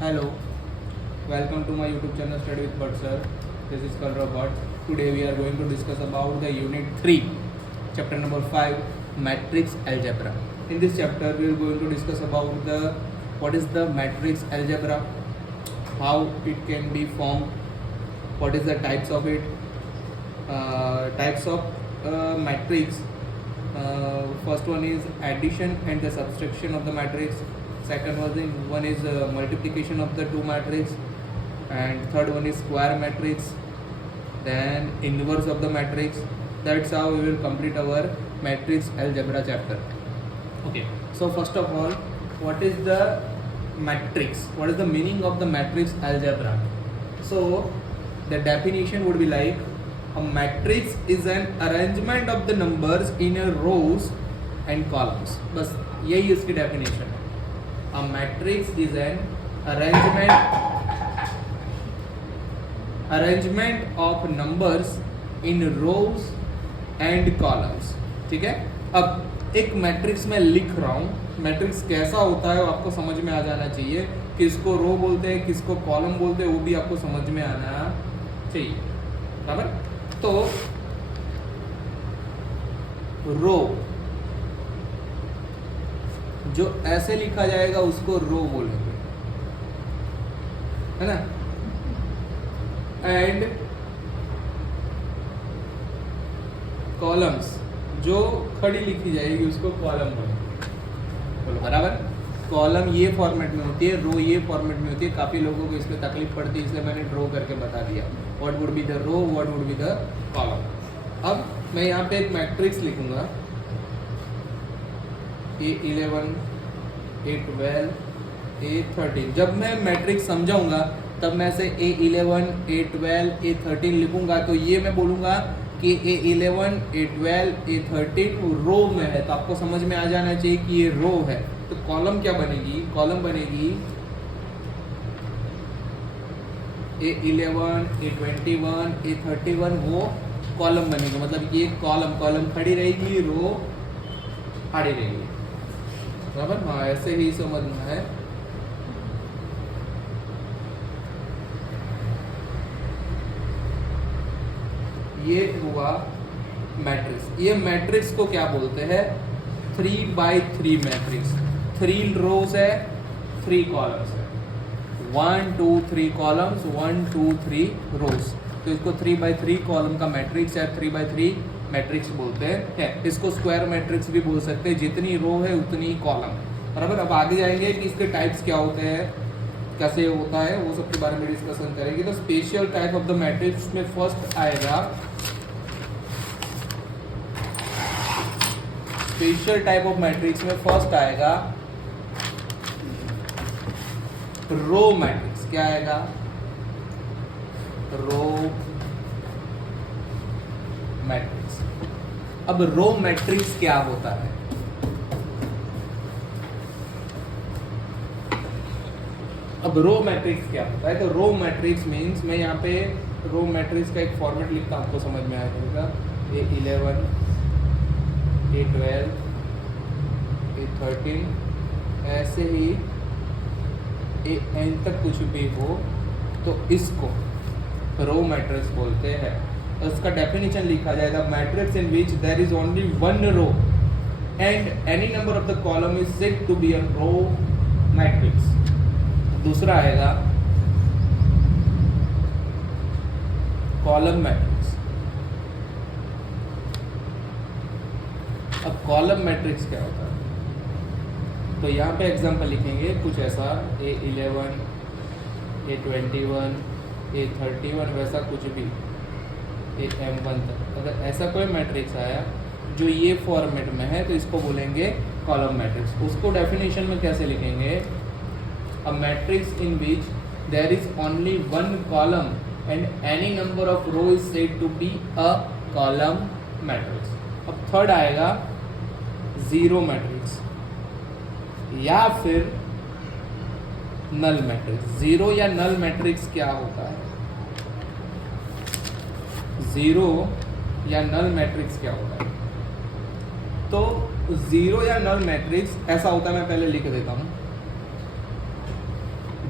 Hello, welcome to my YouTube channel Study with Bhatt sir. This is Kalra Bhatt. Today we are going to discuss about the Unit 3, Chapter number 5, Matrix Algebra. In this chapter we are going to discuss about the what is the matrix algebra, how it can be formed, what is the types of it, types of matrix. First one is addition and the subtraction of the matrix. Second one is multiplication of the two matrix, and third one is square matrix, then inverse of the matrix. That's how we will complete our matrix algebra chapter. Okay, so first of all, what is the matrix? What is the meaning of the matrix algebra? So the definition would be like, a matrix is an arrangement of the numbers in a rows and columns. बस यही इसकी definition है. A matrix is an arrangement of numbers in rows and columns. ठीक है. अब एक matrix में लिख रहा हूँ, मैट्रिक्स कैसा होता है वो आपको समझ में आ जाना चाहिए. किसको रो बोलते हैं, किसको कॉलम बोलते हैं, वो भी आपको समझ में आना चाहिए. बराबर. तो रो जो ऐसे लिखा जाएगा उसको रो बोलेंगे, है ना. एंड कॉलम्स जो खड़ी लिखी जाएगी उसको कॉलम बोलेंगे. बराबर. कॉलम ये फॉर्मेट में होती है, रो ये फॉर्मेट में होती है. काफ़ी लोगों को इसमें तकलीफ पड़ती है, इसलिए मैंने ड्रॉ करके बता दिया what would be the row, what would be the column. अब मैं यहाँ पे एक मैट्रिक्स लिखूंगा, A11, A12, A13. जब मैं मैट्रिक्स समझाऊंगा तब मैं से A11, A12, A13 लिखूंगा, तो ये मैं बोलूंगा कि A11, A12, A13 रो में है, तो आपको समझ में आ जाना चाहिए कि ये रो है. तो कॉलम क्या बनेगी? कॉलम बनेगी A11, A21, A31, वो कॉलम बनेगा. मतलब ये कॉलम खड़ी रहेगी, रो खड़ी रहेगी. बराबर. हाँ, ऐसे ही समझना है. ये हुआ मैट्रिक्स. ये मैट्रिक्स को क्या बोलते हैं? 3x3 matrix. 3 रोज है, 3 कॉलम्स है. 1 2 3 कॉलम्स, 1 2 3 रोज. तो इसको 3x3 कॉलम का मैट्रिक्स या 3x3 मैट्रिक्स बोलते हैं. इसको स्क्वायर मैट्रिक्स भी बोल सकते हैं. जितनी रो है उतनी कॉलम. बराबर. अब आगे जाएंगे कि इसके टाइप्स क्या होते हैं, कैसे होता है, वो सब के बारे में डिस्कशन करेंगे. तो special type of the matrix में फर्स्ट आएगा, स्पेशल टाइप ऑफ मैट्रिक्स में फर्स्ट आएगा रो मैट्रिक्स. क्या आएगा? Row matrix. अब रो मैट्रिक्स क्या होता है? अब रो मैट्रिक्स क्या होता है? तो रो मैट्रिक्स मीन्स, मैं यहाँ पे रो मैट्रिक्स का एक फॉर्मेट लिखता हूँ, आपको समझ में आ जाएगा. A11, A12, A13, ऐसे ही An तक कुछ भी हो तो इसको रो मैट्रिक्स बोलते हैं. इसका डेफिनेशन लिखा जाएगा, matrix in which there is only one row and any number of the column is said to be a row matrix. दूसरा आएगा कॉलम मैट्रिक्स. अब कॉलम मैट्रिक्स क्या होता है? तो यहाँ पे एग्जांपल लिखेंगे कुछ ऐसा, A11, A21, A31, वैसा कुछ भी AM1 तक. अगर ऐसा कोई मैट्रिक्स आया जो ये फॉर्मेट में है तो इसको बोलेंगे कॉलम मैट्रिक्स. उसको डेफिनेशन में कैसे लिखेंगे? A matrix in which there is only one column and any number of row is said to be a column matrix. अब थर्ड आएगा जीरो मैट्रिक्स या फिर नल मैट्रिक्स. जीरो या नल मैट्रिक्स क्या होता है? जीरो या नल मैट्रिक्स क्या होता है? तो जीरो या नल मैट्रिक्स ऐसा होता है, मैं पहले लिख देता हूं.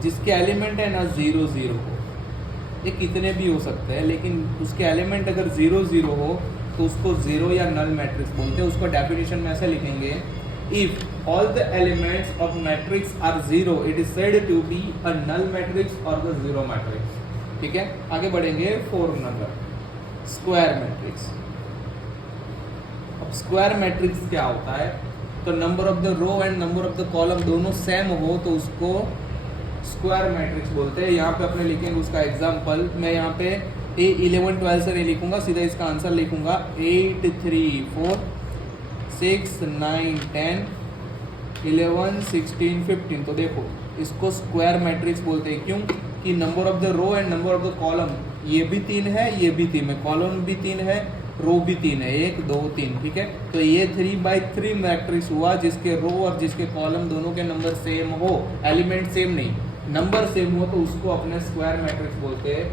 जिसके एलिमेंट है ना 0 0 हो, ये कितने भी हो सकते हैं, लेकिन उसके एलिमेंट अगर 0 0 हो तो उसको जीरो या नल मैट्रिक्स बोलते हैं। उसको डेफिनेशन में ऐसे लिखेंगे, if all the elements of matrix are zero it is said to be a null matrix और द जीरो मैट्रिक्स। ठीक है, आगे बढ़ेंगे। 4 नंबर स्क्वायर मैट्रिक्स। अब स्क्वायर मैट्रिक्स क्या होता है, तो number of the row and number of the column दोनों सेम हो तो उसको स्क्वायर मैट्रिक्स बोलते हैं। यहाँ पे अपने लिखेंगे उसका एग्जांपल। मैं यहाँ पे ए 11 12 से नहीं लिखूंगा, सीधा इसका आंसर लिखूंगा 8 3 4 6 9 10 11 16 15। तो देखो इसको स्क्वायर मैट्रिक्स बोलते हैं। क्यों कि number of the row and number of the column ये भी 3 है, ये भी 3 है, कॉलम भी 3 है, रो भी 3 है, 1 2 3। ठीक है, तो ये 3/3 मैट्रिक्स हुआ जिसके रो और जिसके कॉलम दोनों के नंबर सेम हो, एलिमेंट सेम नहीं, नंबर सेम हो, तो उसको अपने स्क्वायर मैट्रिक्स बोलते हैं।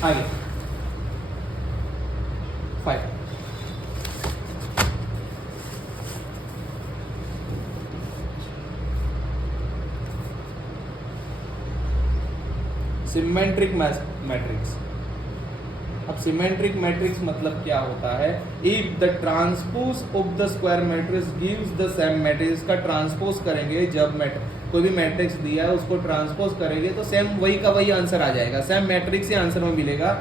आगे 5 सिमेट्रिक मैट्रिक्स। अब सिमेट्रिक मैट्रिक्स मतलब क्या होता है, if the transpose of the square matrix gives the same matrix का ट्रांसपोज करेंगे, जब कोई भी मैट्रिक्स दिया है उसको ट्रांसपोज करेंगे तो सेम वही का वही आंसर आ जाएगा, सेम मैट्रिक्स ही आंसर में मिलेगा,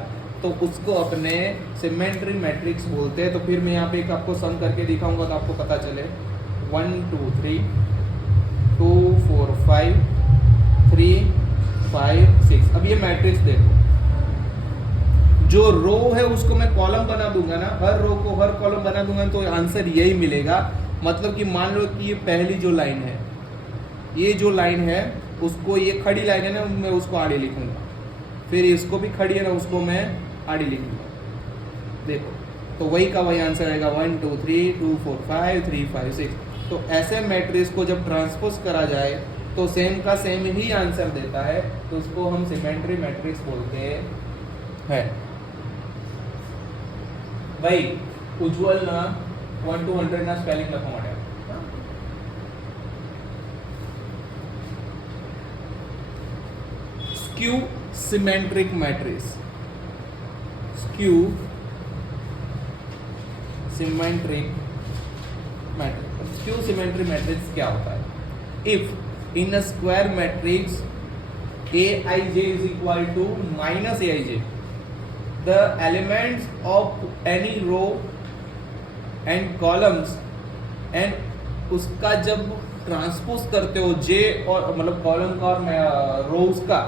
तो उसको अपने सिमेट्रिक मैट्रिक्स बोलते हैं। तो फिर मैं यहाँ पे एक आपको सम करके दिखाऊंगा तो आपको पता चले। 1 2 3 2 4 5 3 5 6। अब ये मैट्रिक्स देखो, जो रो है उसको मैं कॉलम बना दूंगा ना, हर रो को हर कॉलम बना दूंगा तो आंसर यही मिलेगा। मतलब कि मान लो कि ये पहली जो लाइन है, ये जो लाइन है उसको, ये खड़ी लाइन है ना, मैं उसको आड़ी लिखूंगा, फिर इसको भी खड़ी है ना उसको मैं आड़ी लिखूंगा। देखो तो वही का वही आंसर आएगा 1 2 3 2 4 5 3 5 6। तो ऐसे मैट्रिक्स को जब ट्रांसपोज करा जाए तो सेम का सेम ही आंसर देता है, तो उसको हम सिमेट्रिक मैट्रिक्स बोलते हैं। भाई उज्जवल ना 1 to 100 ना स्पेलिंग લખવા માટે skew symmetric matrix. Skew symmetric matrix. Skew symmetric matrix क्या होता है, if in a square matrix aij is equal to minus aij, the elements of any row and columns and उसका जब ट्रांसपोज करते हो जे और मतलब कॉलम का और रोज का,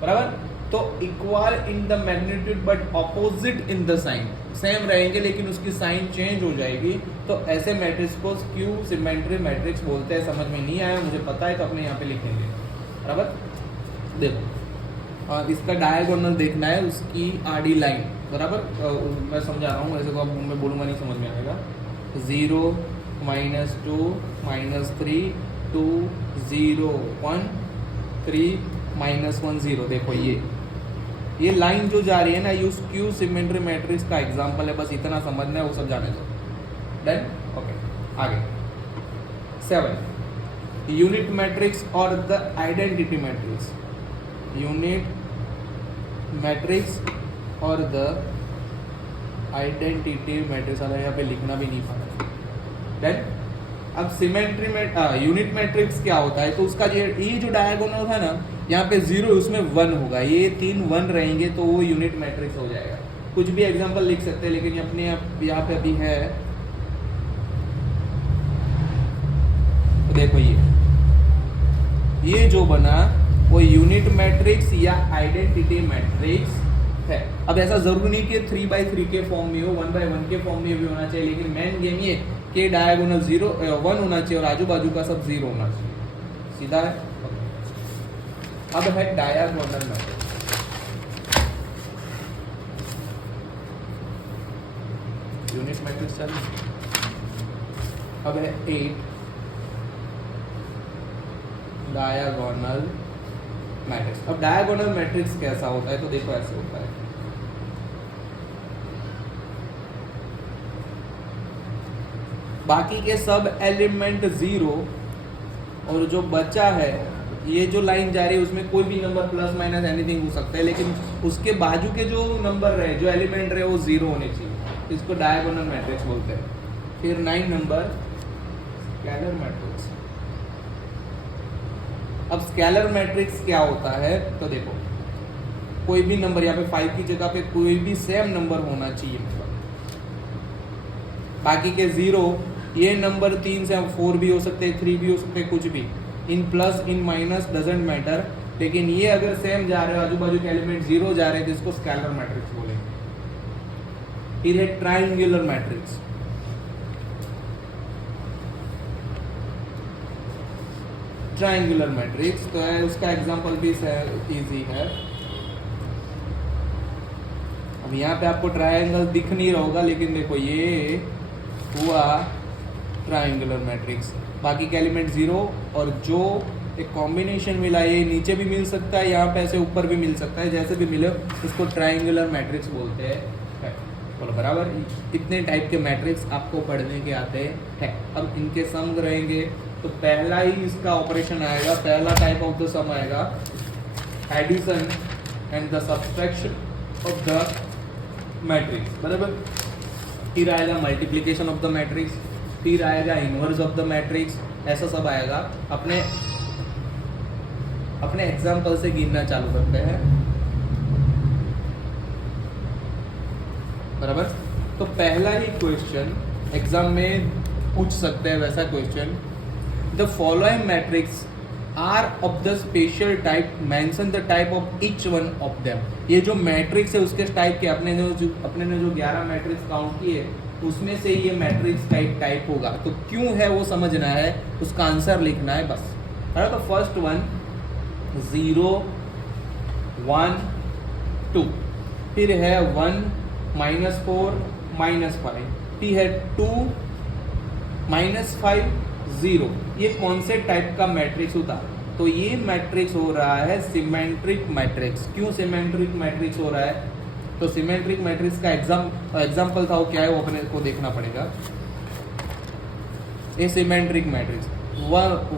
बराबर, तो equal in the magnitude but opposite in the sign, same रहेंगे लेकिन उसकी साइन चेंज हो जाएगी, तो ऐसे मैट्रिक्स को स्क्यू सिमेट्रिक मैट्रिक्स बोलते हैं। समझ में नहीं आया मुझे पता है, तो अपने यहाँ पे लिखेंगे, बराबर। देखो इसका डायगोनल देखना है, उसकी आड़ी लाइन, बराबर। मैं समझा रहा हूँ, ऐसे तो अब मैं बोलूँगा नहीं समझ में आएगा। 0 -2 -3 2 0 1 3 -1 0। देखो ये लाइन जो जा रही है ना, ये स्क्यू सिमेट्रिक मैट्रिक्स का एग्जांपल है, बस इतना समझना है, वो सब जाने दो। Done, okay. आगे 7 यूनिट मैट्रिक्स और the identity matrix. Unit matrix और द आइडेंटिटी मैट्रिक्स, अगर यहाँ पे लिखना भी नहीं पड़ा। देन अब सिमेट्री में यूनिट मैट्रिक्स क्या होता है, तो उसका ये जो डायगोनल है ना, यहाँ पे 0 उसमें 1 होगा, ये 3 1 रहेंगे तो वो यूनिट मैट्रिक्स हो जाएगा। कुछ भी एग्जांपल लिख सकते हैं, लेकिन अपने यहाँ पे अभी है, तो देखो ये जो बना वो यूनिट मैट्रिक्स या आइडेंटिटी मैट्रिक्स है। अब ऐसा जरूरी नहीं कि 3/3 के फॉर्म में हो, 1/1 के फॉर्म में भी होना चाहिए, लेकिन मेन गेम ये कि डायगोनल 1 होना चाहिए और आजू बाजू का सब 0 होना चाहिए। सीधा है। अब है डायगोनल मैट्रिक्स। यूनिट मैट्रिक्स चाहिए। अब है 8 डायगोनल मैट्रिक्स। अब डायगोनल मैट्रिक्स कैसा होता है, तो देखो ऐसे होता है। बाकी के सब एलिमेंट 0 और जो बचा है ये जो लाइन जा रही है उसमें कोई भी नंबर प्लस माइनस एनीथिंग हो सकता है, लेकिन उसके बाजू के जो नंबर रहे, जो एलिमेंट रहे, वो 0 होने चाहिए। इसको डायगोनल मैट्रिक्स बोलते हैं। फिर 9 नंबर स्केलर मैट्रिक्स। अब स्केलर मैट्रिक्स क्या होता है, तो देखो कोई भी नंबर, यहाँ पे 5 की जगह पे कोई भी सेम नंबर होना चाहिए, मतलब बाकी के 0, ये नंबर 3 से 4 भी हो सकते हैं, 3 भी हो सकते हैं, कुछ भी, n plus n minus doesn't matter, लेकिन ये अगर सेम जा रहे हो, आजू बाजू के एलिमेंट 0 जा रहे हैं, तो इसको स्केलर मैट्रिक्स बोलेंगे। फिर है ट्राइंगुलर मैट्रिक्स। ट्राइंगुलर मैट्रिक्स तो है, उसका एग्जांपल भी इजी है। अब यहाँ पे आपको ट्रायंगल दिख नहीं रहा होगा, लेकिन देखो ये हुआ ट्राइंगुलर मैट्रिक्स। बाकी के एलिमेंट 0, और जो एक कॉम्बिनेशन मिला, ये नीचे भी मिल सकता है, यहाँ पे ऐसे ऊपर भी मिल सकता है, जैसे भी मिले उसको ट्राइंगुलर मैट्रिक्स बोलते हैं। बोलो बराबर। इतने टाइप के मैट्रिक्स आपको पढ़ने के आते हैं। अब इनके सम रहेंगे, तो पहला ही इसका ऑपरेशन आएगा, पहला टाइप ऑफ द सम आएगा addition and the subtraction of the matrix, बराबर। फिर आएगा मल्टीप्लिकेशन ऑफ द मैट्रिक्स, फिर आएगा इनवर्स ऑफ द मैट्रिक्स, ऐसा सब आएगा। अपने एग्जाम्पल से गिनना चालू करते हैं, बराबर। तो पहला ही क्वेश्चन एग्जाम में पूछ सकते हैं वैसा question, the following matrix are of the special type, mention the type of each one of them. ये जो मैट्रिक्स है उसके टाइप के, अपने ने जो 11 मैट्रिक्स काउंट किए, उसमें से ये मैट्रिक्स का एक टाइप होगा। तो क्यों है वो समझना है, उसका आंसर लिखना है बस। अरे तो फर्स्ट वन 0 1 2, फिर है 1 -4 -5, फिर है 2 -5 0। ये कौन से टाइप का मैट्रिक्स होता, तो ये मैट्रिक्स हो रहा है सिमेट्रिक मैट्रिक्स। क्यों सिमेट्रिक मैट्रिक्स हो रहा है, तो सिमेट्रिक मैट्रिक्स का एग्जाम्पल था वो क्या है, वो अपने को देखना पड़ेगा। ये सिमेट्रिक मैट्रिक्स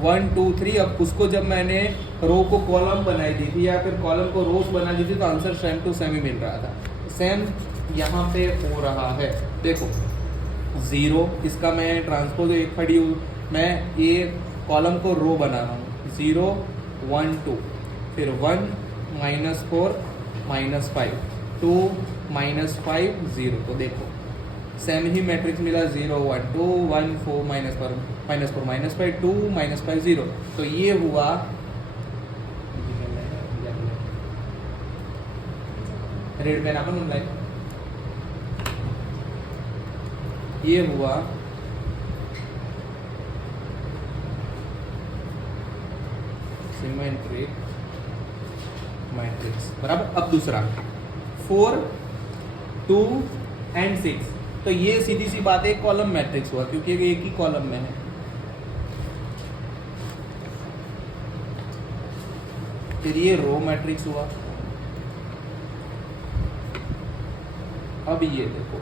1 2 3, अब उसको जब मैंने रो को कॉलम बनाई दी थी, या फिर कॉलम को रोज बना दी थी, तो आंसर सेम टू सेम ही मिल रहा था। सेम यहाँ पे हो रहा है। देखो 0, इसका मैं ट्रांसपोज एक खड़ी हूँ, मैं ये कॉलम को रो बना रहा हूँ, 0 1 2, फिर 1 -4 -5, 2 -5 0। तो देखो सेम ही मैट्रिक्स मिला, 0 1 2 1 4 -4 -5 2 -5 0। तो ये हुआ रेड पेन अपन ऑनलाइन, ये हुआ सिमेट्रिक मैट्रिक्स, बराबर। अब दूसरा 4 2 एंड 6, तो ये सीधी सी बात है कॉलम मैट्रिक्स हुआ, क्योंकि एक ही कॉलम में है। फिर ये रो मैट्रिक्स हुआ। अब ये देखो,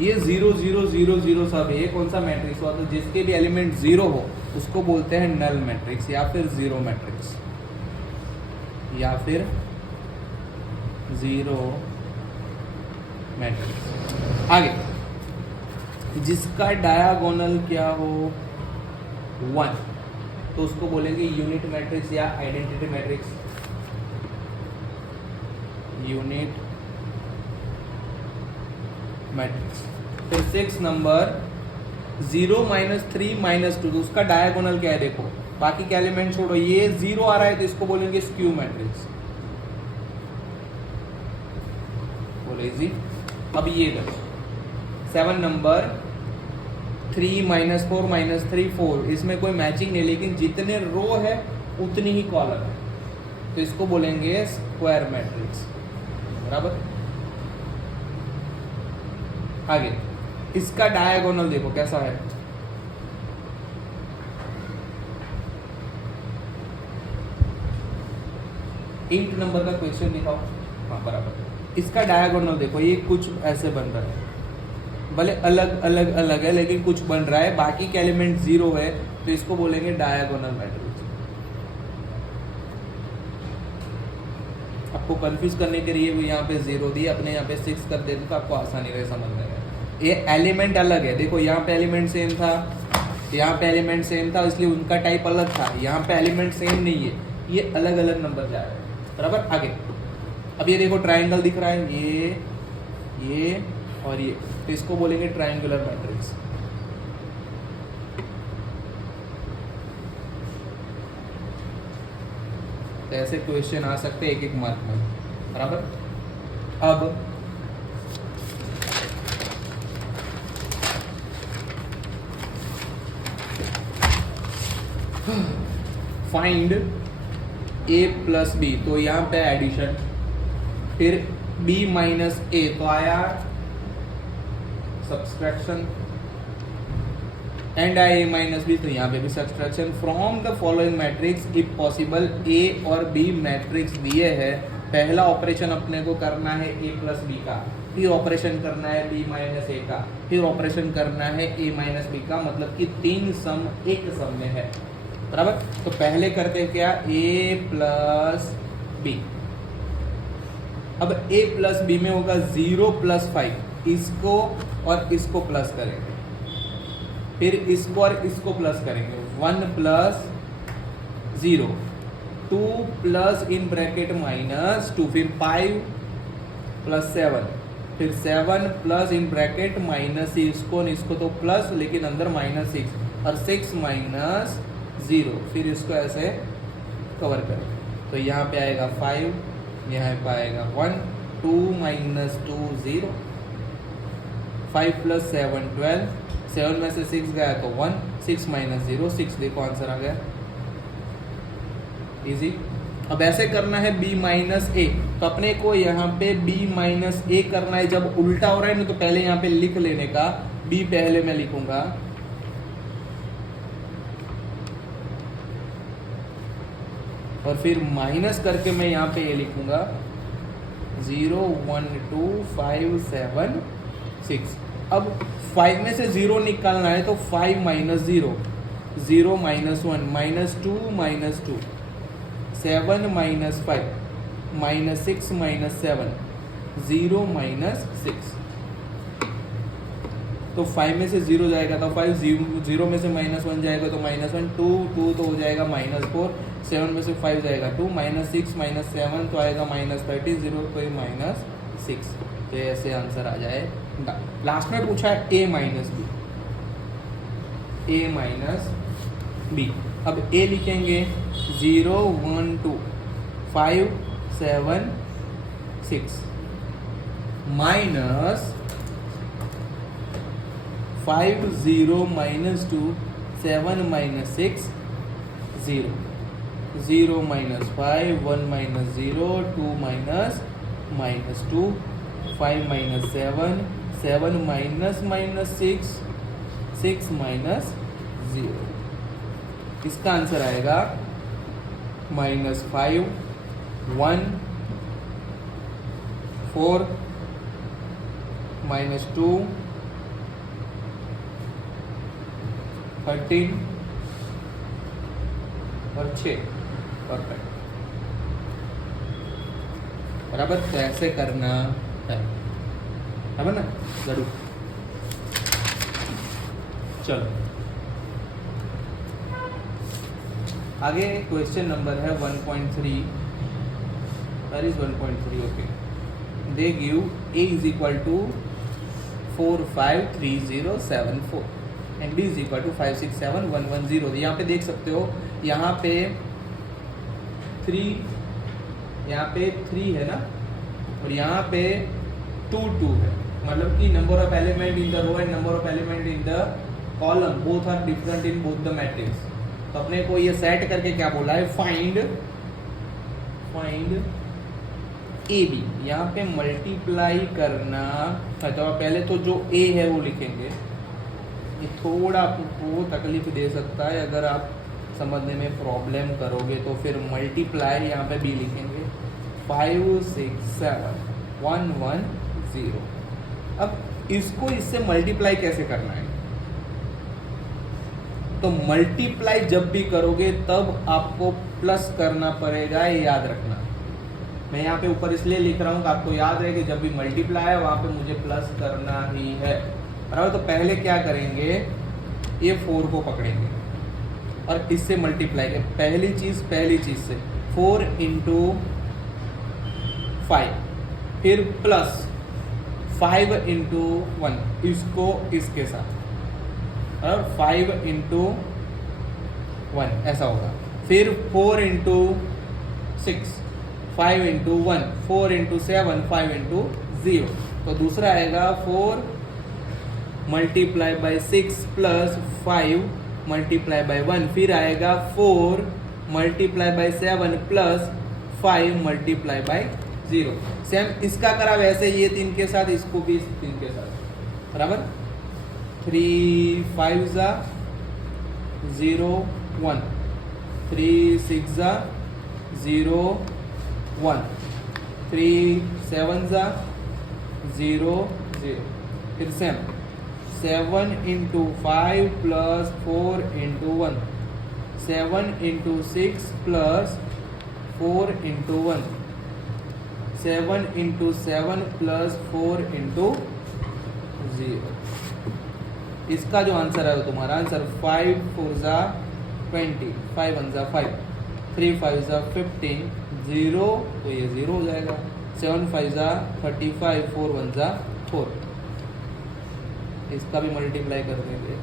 ये 0 0 0 0 सब, ये कौन सा मैट्रिक्स हुआ, तो जिसके भी एलिमेंट 0 हो उसको बोलते हैं नल मैट्रिक्स, या फिर 0 मैट्रिक्स, या फिर 0 मैट्रिक्स। आगे, जिसका डायगोनल क्या हो 1, तो उसको बोलेंगे यूनिट मैट्रिक्स या आइडेंटिटी मैट्रिक्स। Unit matrix. फिर 6 नंबर 0 -3 -2, तो उसका डायगोनल क्या है, देखो बाकी के एलिमेंट छोड़ो, ये 0 आ रहा है, तो इसको बोलेंगे स्क्यू मैट्रिक्स। बोले इजी। अब ये देखो 7 नंबर 3 -4 -3 4, इसमें कोई मैचिंग नहीं, लेकिन जितने रो है उतनी ही कॉलम है, तो इसको बोलेंगे स्क्वायर मैट्रिक्स, बराबर। आगे, इसका डायगोनल देखो कैसा है, इंट नंबर का क्वेश्चन दिखाओ। हाँ बराबर। इसका डायगोनल देखो, ये कुछ ऐसे बन रहा है, भले अलग अलग अलग है लेकिन कुछ बन रहा है, बाकी के एलिमेंट 0 है, तो इसको बोलेंगे डायगोनल मैट्रिक्स। आपको कंफ्यूज करने के लिए भी यहाँ पे 0 दिए, अपने यहाँ पे 6 कर देते तो आपको आसानी रहे समझने में। ये एलिमेंट अलग है, देखो यहाँ पे एलिमेंट सेम था, यहाँ पे एलिमेंट सेम था, इसलिए उनका टाइप अलग था। यहाँ पे एलिमेंट सेम नहीं है, ये अलग अलग नंबर जा रहा है, बराबर। आगे अब ये देखो ट्राइंगल दिख रहा है, ये और ये, तो इसको बोलेंगे ट्राइंगुलर मैट्रिक्स। तो ऐसे क्वेश्चन आ सकते हैं एक एक मार्क में, बराबर। अब फाइंड a प्लस बी, तो यहाँ पे एडिशन, फिर b माइनस ए तो आया subtraction, and I a minus B तो यहाँ पे भी subtraction. From the following matrix if possible a और b मैट्रिक्स दिए हैं, पहला ऑपरेशन अपने को करना है a प्लस बी का, फिर ऑपरेशन करना है b माइनस ए का, फिर ऑपरेशन करना है a माइनस बी का, मतलब कि 3 सम एक सम में है, बराबर। तो पहले करते क्या, a प्लस बी। अब a प्लस बी में होगा 0 प्लस 5, इसको और इसको प्लस करेंगे, फिर इसको और इसको प्लस करेंगे, 1 plus 0, 2 plus in bracket minus 2, फिर 5 प्लस 7, फिर 7 प्लस इन ब्रैकेट माइनस, इसको तो प्लस लेकिन अंदर माइनस 6, और 6 माइनस 0, फिर इसको ऐसे कवर करें, तो यहाँ पे आएगा 5, यहाँ पे आएगा 1, 2 माइनस 2 0, 5 प्लस 7 12, 7 में से 6 गया तो 1, 6 माइनस 0 6, देखो आंसर आ गया, इजी। अब ऐसे करना है b माइनस ए, तो अपने को यहाँ पे b माइनस ए करना है। जब उल्टा हो रहा है ना तो पहले यहाँ पे लिख लेने का, b पहले मैं लिखूंगा, और फिर माइनस करके मैं यहाँ पे ये लिखूंगा 0 1 2 5 7 6। अब 5 में से 0 निकालना है तो 5 minus 0, 0 minus 1, minus 2 minus 2, 7 minus 5, minus 6 minus 7, 0 minus 6। तो 5 में से 0 जाएगा तो 5, 0 में से माइनस 1 जाएगा तो माइनस 1, 2 2 तो हो जाएगा माइनस 4, 7 में से 5 जाएगा 2, माइनस 6 माइनस 7 तो आएगा माइनस 30, 0 तो माइनस 6। तो ऐसे आंसर आ जाएगा। लास्ट में पूछा है a minus B, a minus B. अब a लिखेंगे 0 1 2 5 7 6 minus 5 0 minus 2 7 minus 6 0, 0 minus 5 1 minus 0 2 minus minus 2 5 minus 7 7 minus minus 6 6 minus 0। इसका आंसर आएगा माइनस 5 1 4 माइनस 2 13 और 6। परफेक्ट, बराबर। तो ऐसे करना है, बराबर ना, जरूर। चलो आगे क्वेश्चन नंबर है 1.3। Where is 1.3? Okay, they give a is equal to 4 5 3 0 7 4 and b is equal to 5 6 7 1 1 0। यहाँ पे देख सकते हो, यहाँ पे 3, यहाँ पे 3 है ना, और यहाँ पे 2 2 है, मतलब कि number of element in the row and number of element in the column both are different in both the matrix. तो अपने को ये सेट करके क्या बोला है, फाइंड ए बी। यहाँ पे मल्टीप्लाई करना है, तो पहले तो जो a है वो लिखेंगे। ये थोड़ा आपको तकलीफ दे सकता है, अगर आप समझने में प्रॉब्लम करोगे तो फिर मल्टीप्लाई यहाँ पे b लिखेंगे 5 6 7 1 1 0। अब इसको इससे मल्टीप्लाई कैसे करना है, तो मल्टीप्लाई जब भी करोगे तब आपको प्लस करना पड़ेगा, ये याद रखना। मैं यहाँ पे ऊपर इसलिए लिख रहा हूँ कि आपको याद रहे कि जब भी मल्टीप्लाई है वहाँ पे मुझे प्लस करना ही है, बराबर। तो पहले क्या करेंगे, ये 4 को पकड़ेंगे और इससे मल्टीप्लाई करें। पहली चीज़ से 4 इंटू 5, फिर प्लस 5 इंटू 1, इसको इसके साथ, और 5 इंटू 1 ऐसा होगा। फिर 4 इंटू 6, 5 इंटू 1, 4 इंटू 7, 5 इंटू 0। तो दूसरा आएगा 4 multiply by 6 plus 5 multiply by 1। फिर आएगा 4 multiply by 7 plus 5 multiply by 0। Same इसका करा वैसे ये 3 के साथ, इसको भी 3 के साथ, बराबर। 3 5 जा 0 1, 3 6 जा 0 1, 3 7 जा 0 0। फिर same 7 into 5 plus 4 into 1, 7 into 6 plus 4 into 1, 7 into 7 plus 4 into 0। इसका जो आंसर है वो तुम्हारा आंसर 5 4 जा 20, 5 1 जा 5, 3 5 जा 15, 0 तो ये 0 हो जाएगा। 7 5 जा 35, 4 1 जा 4। इसका भी मल्टीप्लाई कर देंगे।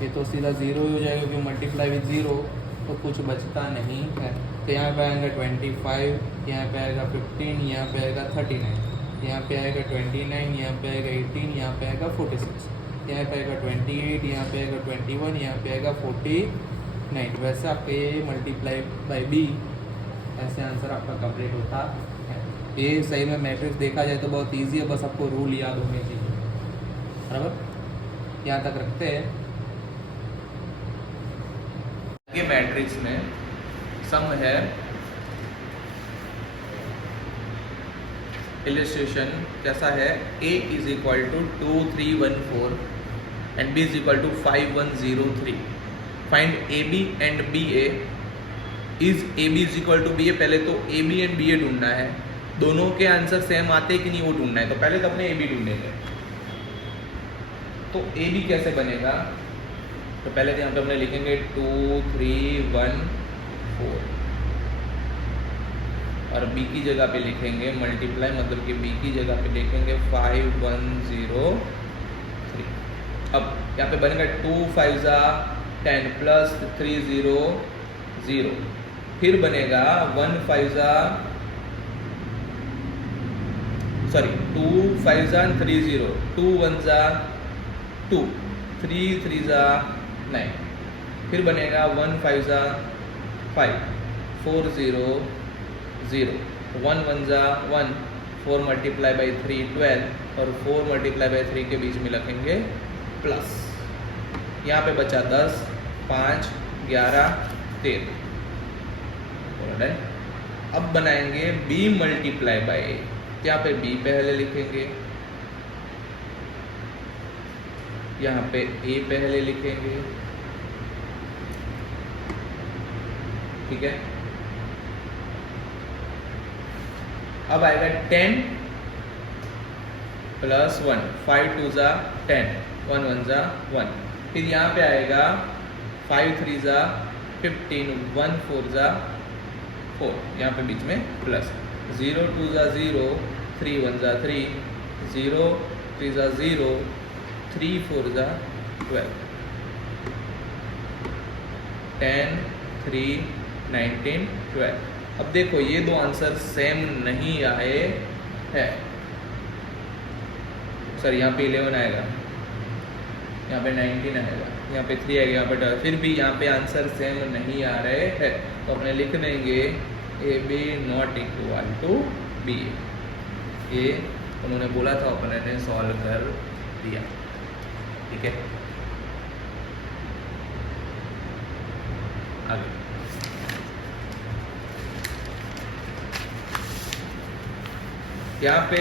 ये तो सीधा 0 ही हो जाएगा क्योंकि मल्टीप्लाई विद 0 तो कुछ बचता नहीं है। तो यहाँ पे आएगा 25, यहाँ पे आएगा 15, यहाँ पे आएगा 39, यहाँ पे आएगा 29, यहाँ पे आएगा 18, यहाँ पे आएगा 46, यहाँ पे आएगा 28, यहाँ पे आएगा 21, यहाँ पे आएगा 49। वैसे आपका ये मल्टीप्लाई बाई बी, ऐसे आंसर आपका कंप्लीट होता है। ये सही में मैट्रिक्स देखा जाए तो बहुत ईजी है, बस आपको रूल याद होने चाहिए, बराबर। यहाँ तक रखते हैं। ये मैट्रिक्स में सम है, इलिस्ट्रेशन कैसा है, a is equal to 2 3 1 4 and b is equal to 5 1 0 3। Find ab and ba। Is ab is equal to ba। पहले तो ab एंड ba ढूंढना है, दोनों के आंसर सेम आते हैं कि नहीं वो ढूंढना है। तो पहले तो अपने ab ढूंढेंगे। तो ab कैसे बनेगा, तो पहले तो यहाँ पे हमने लिखेंगे 2 3 1 4 और b की जगह पे लिखेंगे मल्टीप्लाई, मतलब कि b की जगह पे लिखेंगे 5 1 0 3। अब यहाँ पे बनेगा 2 5 जा 10 प्लस 3 0 0। फिर बनेगा 1 5 जा 2 5 जा 3 0, 2 1 जा 2, 3 3 जा 9। फिर बनेगा 1 5 जा 5, 4 0 0, 1 1 जा 1, 4 मल्टीप्लाई बाई 3 12 और 4 मल्टीप्लाई बाई 3 के बीच में रखेंगे प्लस। यहाँ पे बचा 10 5 11 13। अब बनाएंगे b मल्टीप्लाई बाई, यहाँ पे b पहले लिखेंगे, यहाँ पे a पहले लिखेंगे, ठीक है। अब आएगा 10 प्लस 1, 5 2 जा 10, 1 1 जा 1। फिर यहाँ पे आएगा 5 3 जा 15, 1 4 जा 4, यहाँ पे बीच में प्लस। 0 2 जा 0, 3 1 जा 3, 0 3 जा 0, 3 4 जा 12, 10 3 19 12। अब देखो ये दो आंसर सेम नहीं आए हैं। सर यहाँ पे 11 आएगा, यहाँ पे 19 आएगा, यहाँ पे 3 आएगा, यहाँ पे 12। फिर भी यहाँ पे आंसर सेम नहीं आ रहे हैं, तो अपने लिख देंगे A B not equal to B. ये उन्होंने बोला था, अपने ने सॉल्व कर दिया, ठीक है। आगे यहाँ पे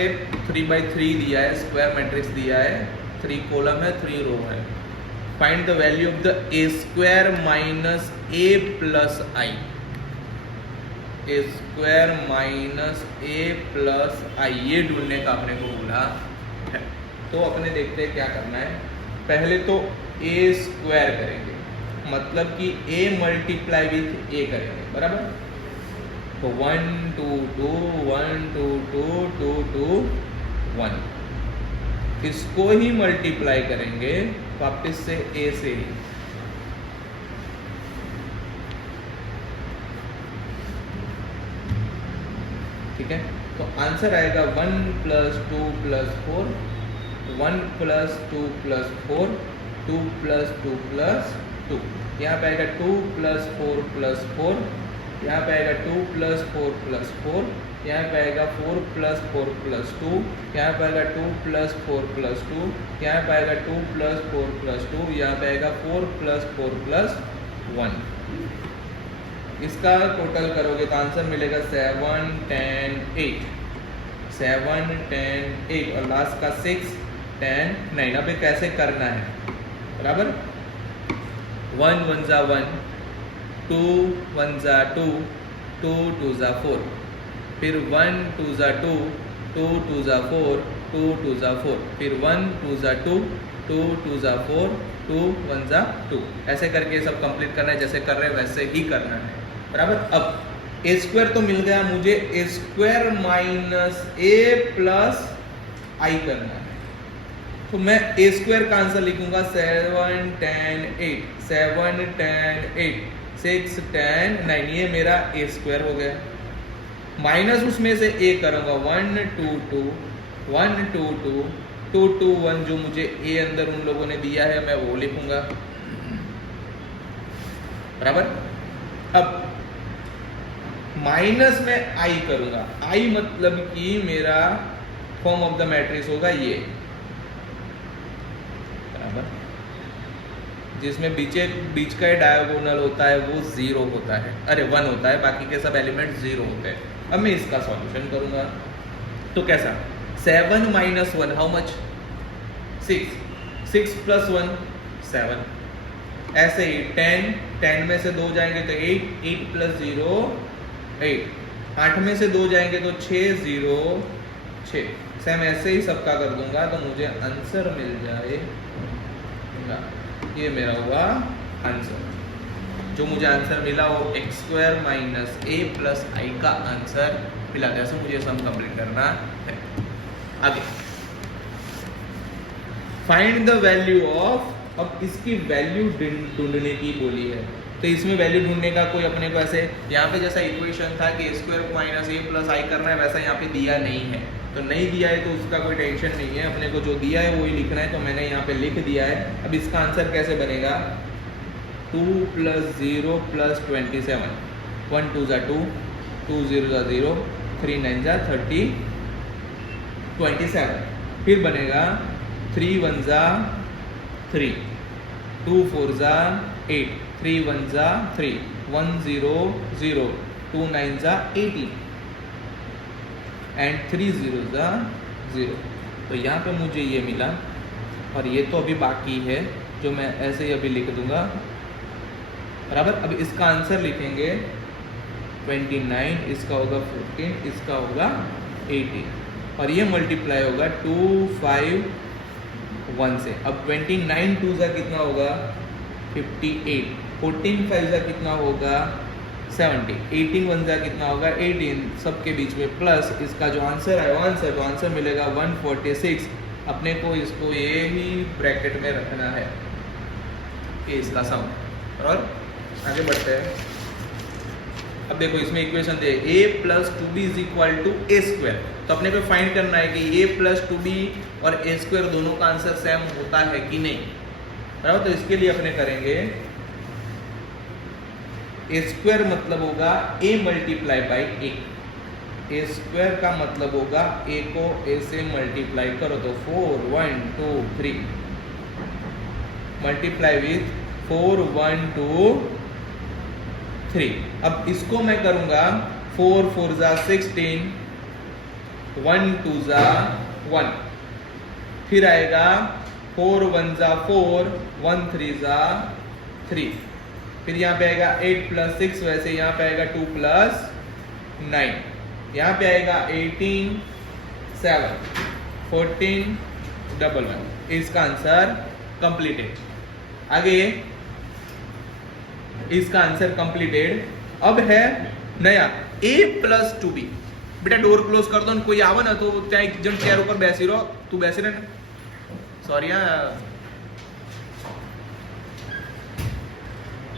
3/3 दिया है, स्क्वायर मैट्रिक्स दिया है, 3 कॉलम है, 3 रो है। Find the value of the A square minus A plus I, A square minus A plus I, ये ढूंढने का अपने को बोला है। तो अपने देखते हैं क्या करना है। पहले तो ए स्क्वायर करेंगे, मतलब कि ए मल्टीप्लाई विथ ए करेंगे, बराबर। तो 1 2 2 1 2 2 2 2 1, इसको ही मल्टीप्लाई करेंगे वापस से ए से ही। ठीक है, तो आंसर आएगा 1 + 2 + 4, 1 + 2 + 4, 2 + 2 + 2, यहाँ पे आएगा 2 + 4 + 4, यहाँ पे आएगा 2 + 4 + 4, यहाँ पे आएगा 4 + 4 + 2, यहाँ पे आएगा 2 + 4 + 2, यहाँ पे आएगा 2 + 4 + 2, यहाँ पे आएगा 4 + 4 + 1। इसका टोटल करोगे तो आंसर मिलेगा 7 10 8, 7 10 8, और लास्ट का 6 10 9। अब ये कैसे करना है, बराबर। 1 1 ज़ा 1, 2 1 ज़ा 2, 2 2 ज़ा 4, फिर 1 2 ज़ा 2, 2 2 ज़ा 4, 2 2 ज़ा 4, फिर 1 2 ज़ा 2, 2 2 ज़ा 4, 2 1 ज़ा 2। ऐसे करके सब कंप्लीट करना है, जैसे कर रहे हैं वैसे ही करना है, बराबर। अब ए स्क्वायर तो मिल गया मुझे, ए स्क्वायर माइनस ए प्लस आई करना है। तो मैं ए स्क्वायर का आंसर लिखूंगा 7 10 8, 7 10 8, 6 10 9, ये मेरा ए स्क्वायर हो गया। माइनस उसमें से ए करूंगा 1 2 2, 1 2 2, 2 2 1, जो मुझे ए अंदर उन लोगों ने दिया है मैं वो लिखूंगा, बराबर। अब माइनस में आई करूंगा, आई मतलब कि मेरा फॉर्म ऑफ द मैट्रिक्स होगा ये, बराबर। जिसमें बीच का डायगोनल होता है वो 0 होता है, अरे 1 होता है, बाकी के सब एलिमेंट 0 होते हैं। अब मैं इसका सॉल्यूशन करूंगा, तो कैसा, 7 - 1 हाउ मच, 6, 6 + 1 7, ऐसे ही 10, 10 में से 2 जाएंगे तो 8, 8 + 0 8, 8 में से 2 जाएंगे तो 6 0 6। सेम ऐसे ही सबका कर दूंगा तो मुझे आंसर मिल जाएगा, ये मेरा हुआ आंसर। जो मुझे आंसर मिला वो x² - a + i का आंसर मिला। जैसे मुझे सम कंप्लीट करना है। आगे फाइंड द वैल्यू ऑफ, अब इसकी वैल्यू ढूंढने की बोली है, तो इसमें वैल्यू ढूंढने का कोई अपने को ऐसे, यहाँ पे जैसा इक्वेशन था कि a² - a + i करना है, वैसा यहाँ पे दिया नहीं है। तो नहीं दिया है तो उसका कोई टेंशन नहीं है, अपने को जो दिया है वही लिखना है, तो मैंने यहाँ पे लिख दिया है। अब इसका आंसर कैसे बनेगा, 2 + 0 + 27, 1 2 ज़ा 2, 2 0 ज़ा 0, 3 9 ज़ा 30, 27। फिर बनेगा 3 1 ज़ा 3, 2 4 ज़ा 8, 3 1 ज़ा 3, 1 0 0, 2 9 ज़ा 18, एंड 3 0 ज़ा 0। तो यहाँ पे मुझे ये मिला, और ये तो अभी बाकी है जो मैं ऐसे ही अभी लिख दूंगा, बराबर। अब इसका आंसर लिखेंगे 29, इसका होगा 14, इसका होगा 18, और ये मल्टीप्लाई होगा 2 5 1 से। अब 29 2 ज़ा कितना होगा 58, 14 5 ज़ा कितना होगा 70, 18 1 ज़ा कितना होगा 18, सबके बीच में प्लस इसका जो आंसर है आंसर, तो आंसर मिलेगा 146। अपने को इसको ये ही ब्रैकेट में रखना है, ये इसका सम। और आगे बढ़ते हैं। अब देखो इसमें equation they a + 2b = a², तो अपने को फाइंड करना है कि a + 2b और a² दोनों का आंसर सेम होता है कि नहीं, बराबर। तो इसके लिए अपने करेंगे a² मतलब होगा a × a, a² का मतलब होगा a को a से मल्टीप्लाई करो, तो 4 1 2 3 मल्टीप्लाई विथ 4 1 2 3। अब इसको मैं करूंगा 4 4 ज़ा 16, 1 2 जा 1, फिर आएगा 4 1 जा 4, 1 3 जा 3, फिर यहाँ पे आएगा 8 + 6, वैसे यहाँ पे आएगा 2 + 9, यहाँ पे आएगा 18 7 14 11, इसका आंसर कंप्लीटेड। आगे इसका आंसर कंप्लीटेड। अब है नया a + 2b। बेटा डोर क्लोज कर दो, कोई आवा ना तो चाहे जन चेयर ऊपर बैसी रहो, तू बैसे रहे, सॉरी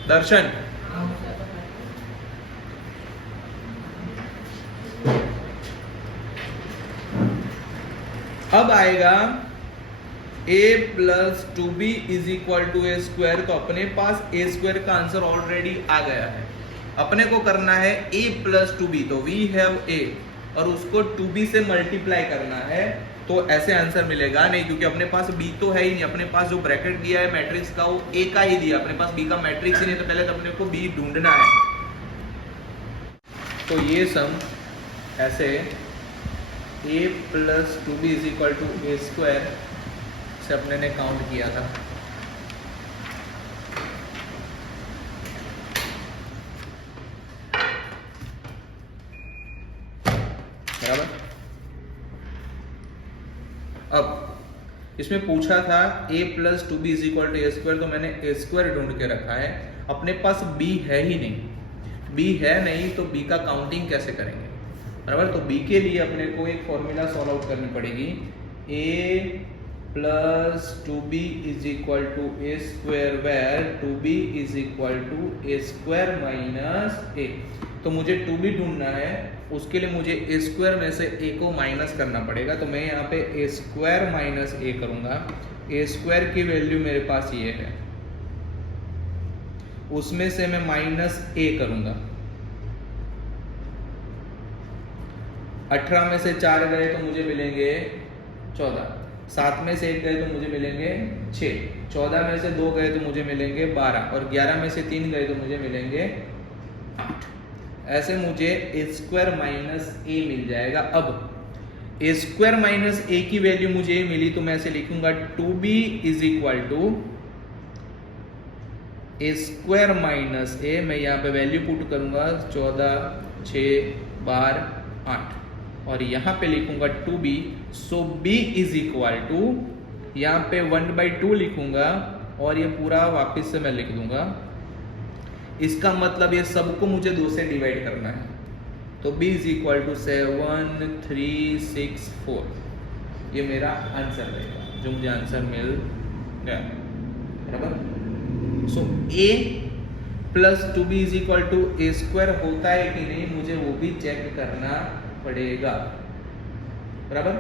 दर्शन। अब आएगा a + 2b = a², तो अपने पास a² का आंसर ऑलरेडी आ गया है। अपने को करना है a + 2b, तो वी हैव a और उसको 2b से मल्टीप्लाई करना है, तो ऐसे आंसर मिलेगा नहीं, क्योंकि अपने पास b तो है ही नहीं। अपने पास जो ब्रैकेट दिया है मैट्रिक्स का वो a का ही दिया, अपने पास b का मैट्रिक्स ही नहीं, तो पहले तो अपने को b ढूंढना है। तो ये सम ऐसे a + 2b = a² से अपने ने काउंट किया था। बराबर। अब इसमें पूछा था a + 2b = a², तो मैंने a² ढूंढ के रखा है। अपने पास b है ही नहीं, b है नहीं तो b का काउंटिंग कैसे करेंगे, बराबर। तो b के लिए अपने को एक फॉर्मूला सॉल्व आउट करनी पड़ेगी। a + 2b = a², where 2b = a² - a। तो मुझे 2b ढूंढना है, उसके लिए मुझे a² में से a को माइनस करना पड़ेगा, तो मैं यहाँ पे a² - a करूँगा। a² की वैल्यू मेरे पास ये है, उसमें से मैं -a करूँगा। 18 में से 4 गए तो मुझे मिलेंगे 14, 7 में से 1 गए तो मुझे मिलेंगे 6, 14 में से 2 गए तो मुझे मिलेंगे 12, और 11 में से 3 गए तो मुझे मिलेंगे 8। ऐसे मुझे a² - a मिल जाएगा। अब a² - a की वैल्यू मुझे मिली, तो मैं ऐसे लिखूंगा 2b = a² - a। मैं यहाँ पे वैल्यू पुट करूंगा 14 6 12 8, और यहाँ पे लिखूंगा 2b, सो b = यहाँ पे 1/2 लिखूंगा, और ये पूरा वापस से मैं लिख दूंगा। इसका मतलब ये सबको मुझे 2 से डिवाइड करना है, तो b = 7 3 6 4, ये मेरा आंसर रहेगा, जो मुझे आंसर मिल गया, बराबर। सो a + 2b = a² होता है कि नहीं, मुझे वो भी चेक करना पड़ेगा, बराबर।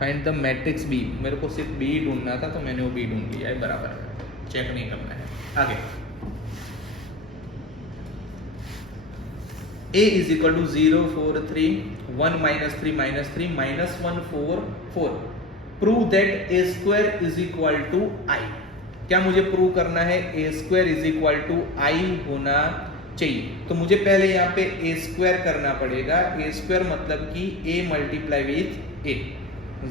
फाइंड द मैट्रिक्स b, मेरे को सिर्फ b ढूंढना था, तो मैंने वो b ढूंढ लिया है, बराबर है, चेक नहीं करना है। आगे a = 0 4 3 1 - 3 - 3 -1 4 4। Prove that a² = i। क्या मुझे प्रूव करना है a² = i होना चाहिए, तो मुझे पहले यहाँ पे a² करना पड़ेगा। a² मतलब कि a × a,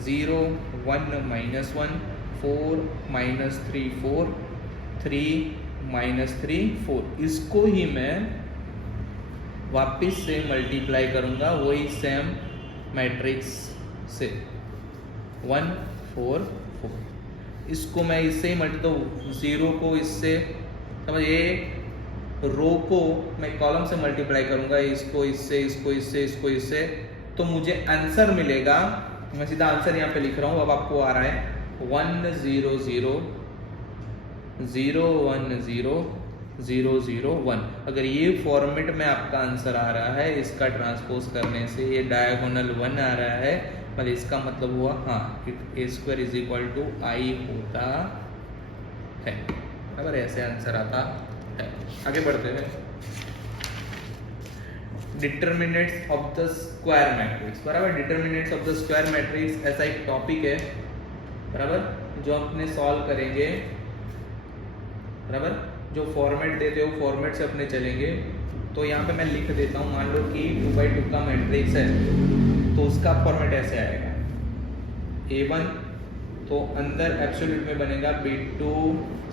0 1 -1 4 -3 4 3 -3 4, इसको ही मैं वापस से मल्टीप्लाई करूंगा वही सेम मैट्रिक्स से 1 4 4। इसको मैं इससे ही तो 0 को इससे, समझिए रो को मैं कॉलम से मल्टीप्लाई करूंगा, इसको इससे इसको इससे इसको इससे, तो मुझे आंसर मिलेगा। मैं सीधा आंसर यहाँ पे लिख रहा हूँ, अब आपको आ रहा है 1 0 0 0 1 0 0 0 1। अगर ये फॉर्मेट में आपका आंसर आ रहा है, इसका ट्रांसपोज करने से ये डायगोनल 1 आ रहा है, पर इसका मतलब हुआ हाँ a² = i होता है, अगर ऐसे आंसर आता है। आगे बढ़ते हैं। Determinants of the square matrix, बराबर। Determinants of the square matrix ऐसा एक टॉपिक है, बराबर, जो अपने सॉल्व करेंगे, बराबर। जो फॉर्मेट देते हो फॉर्मेट से अपने चलेंगे। तो यहाँ पे मैं लिख देता हूँ, मान लो कि 2x2 का मैट्रिक्स है तो उसका फॉर्मेट ऐसे आएगा A1, तो अंदर एब्सोल्यूट में बनेगा B2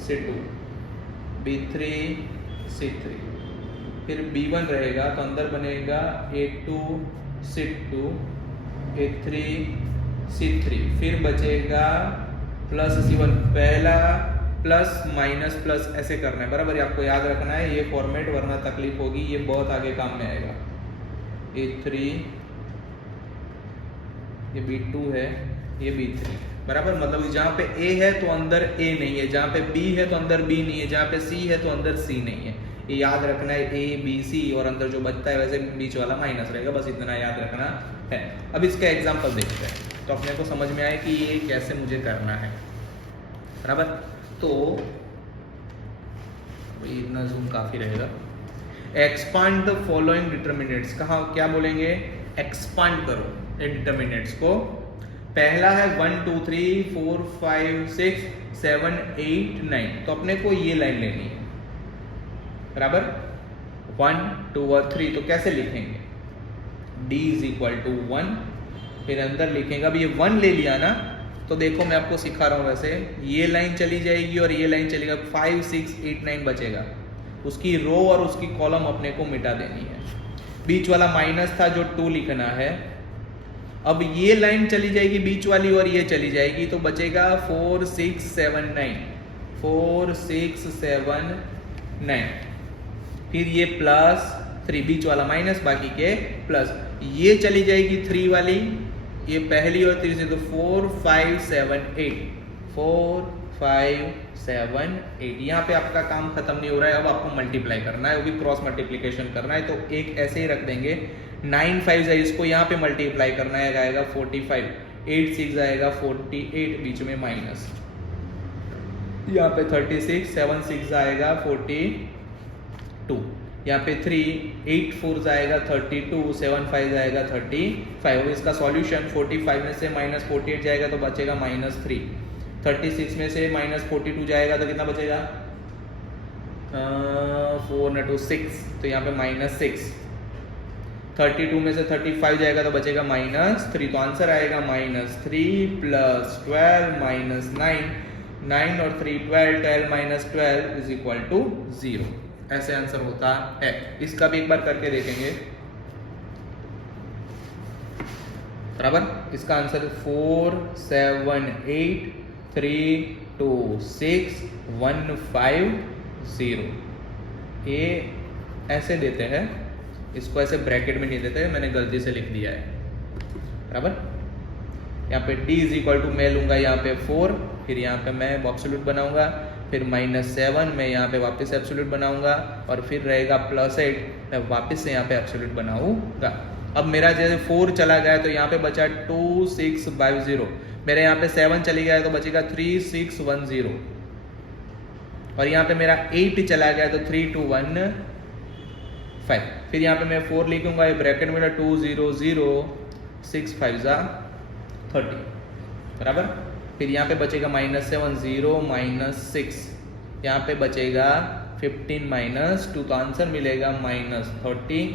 C2, B3 C3, फिर B1 रहेगा तो अंदर बनेगा A2 C2, A3 C3, फिर बचेगा प्लस C1, पहला प्लस माइनस प्लस ऐसे करना है, बराबर। आपको याद रखना है ये फॉर्मेट, वरना तकलीफ होगी, ये बहुत आगे काम में आएगा। A3, ये B2 है, ये B3, बराबर। मतलब जहाँ पे A है तो अंदर A नहीं है, जहाँ पे B है तो अंदर B नहीं है, जहाँ पे C है तो अंदर C नहीं है। ये याद रखना है, A B C, और अंदर जो बचता है वैसे बीच वाला माइनस रहेगा, बस इतना याद रखना है। अब इसका एग्जाम्पल देखते हैं तो अपने को समझ में आए कि ये कैसे मुझे करना है, बराबर। तो इतना जूम काफ़ी रहेगा। एक्सपांड द फॉलोइंग डिटर्मिनेंट्स, कहाँ क्या बोलेंगे, एक्सपांड करो ये डिटर्मिनेंट्स को। पहला है 1 2 3 4 5 6 7 8 9, तो अपने को ये लाइन लेनी है, बराबर। 1 2 और 3, तो कैसे लिखेंगे, D इज इक्वल टू 1, फिर अंदर लिखेंगे। अब ये 1 ले लिया ना, तो देखो मैं आपको सिखा रहा हूँ, वैसे ये लाइन चली जाएगी और ये लाइन चलेगा, 5 6 8 9 बचेगा, उसकी रो और उसकी कॉलम अपने को मिटा देनी है। बीच वाला माइनस था जो 2 लिखना है, अब ये लाइन चली जाएगी बीच वाली और ये चली जाएगी, तो बचेगा 4 6 7 9, 4 6 7 9, फिर ये प्लस 3, बीच वाला माइनस बाकी के प्लस, ये चली जाएगी 3 वाली, ये पहली और तीसरी, तो 4 5 7 8, 4 5 7 8। यहाँ पे आपका काम खत्म नहीं हो रहा है, अब आपको मल्टीप्लाई करना है, वो भी क्रॉस मल्टीप्लिकेशन करना है, तो एक ऐसे ही रख देंगे। 9 5 है, इसको यहाँ पे मल्टीप्लाई करना है, आएगा 45, 8 6 आएगा 48, बीच में माइनस, यहाँ पे 36, 7 6 आएगा 42, यहाँ पे 3 8 4 आएगा 32, 7 5 आएगा 35। इसका सॉल्यूशन 45 में से माइनस 48 जाएगा तो बचेगा -3, 36 में से माइनस 42 जाएगा तो कितना बचेगा, 4 न 2 6, तो यहाँ पे -6, 32 में से 35 जाएगा तो बचेगा -3, तो आंसर आएगा -3 + 12 - 9, 9 और 3 12, 12 - 12 इज इक्वल टू 0। ऐसे आंसर होता है। इसका भी एक बार करके देखेंगे, बराबर। इसका आंसर 4 7 8 3 2 6 1 5 0, ये ऐसे देते हैं, इसको ऐसे ब्रैकेट में नहीं देते, मैंने गलती से लिख दिया है, बराबर। यहाँ पे D इज इक्वल टू मैं लूंगा यहाँ पे 4, फिर यहाँ पे मैं एब्सोल्यूट बनाऊंगा, फिर -7 मैं यहाँ पे वापस एब्सोल्यूट बनाऊंगा, और फिर रहेगा +8, मैं वापस से यहाँ पे एब्सोल्यूट बनाऊंगा। अब मेरा जैसे 4 चला गया तो यहाँ पे बचा 2 6 5 0, मेरे यहाँ पे 7 चली गया तो बचेगा 3 6 1 0, और यहाँ पे मेरा 8 चला गया तो 3 2 1 5, फिर यहाँ पे मैं 4 लिखूंगा, ये ब्रैकेट में 2 0 0 6 5 30, बराबर। फिर यहाँ पे बचेगा -7 0 -6, यहाँ पे बचेगा 15 -2, तो आंसर मिलेगा -30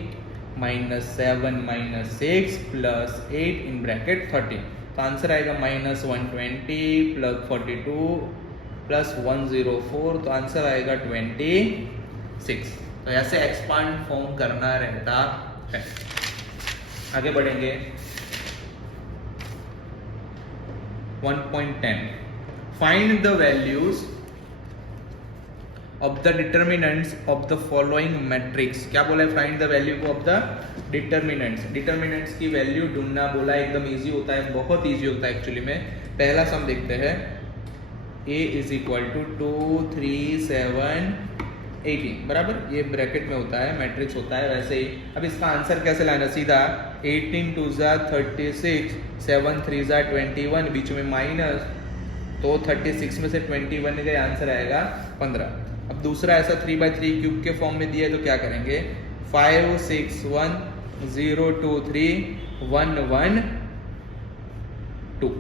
-7 -6 + 8 इन ब्रैकेट 30, तो आंसर आएगा -120 + 42 + 104, तो आंसर आएगा 26। तो ऐसे एक्सपांड फॉर्म करना रहता है। आगे बढ़ेंगे 1.10, find the values of the determinants of the following matrix। क्या बोला है, find the value of the determinants, determinants की वैल्यू ढूंढना बोला है, एकदम इजी होता है, बहुत इजी होता है एक्चुअली में। पहला सम देखते हैं, a इज इक्वल टू 2 3 7 18, बराबर, ये ब्रैकेट में होता है, मैट्रिक्स होता है वैसे ही। अब इसका आंसर कैसे लाना, सीधा 18 2 36, 7 3 21, बीच में माइनस, तो 36 में से 21 का आंसर आएगा 15। अब दूसरा ऐसा 3/3 क्यूब के फॉर्म में दिया है तो क्या करेंगे, 5 6 1 0 2 3 1 1 2।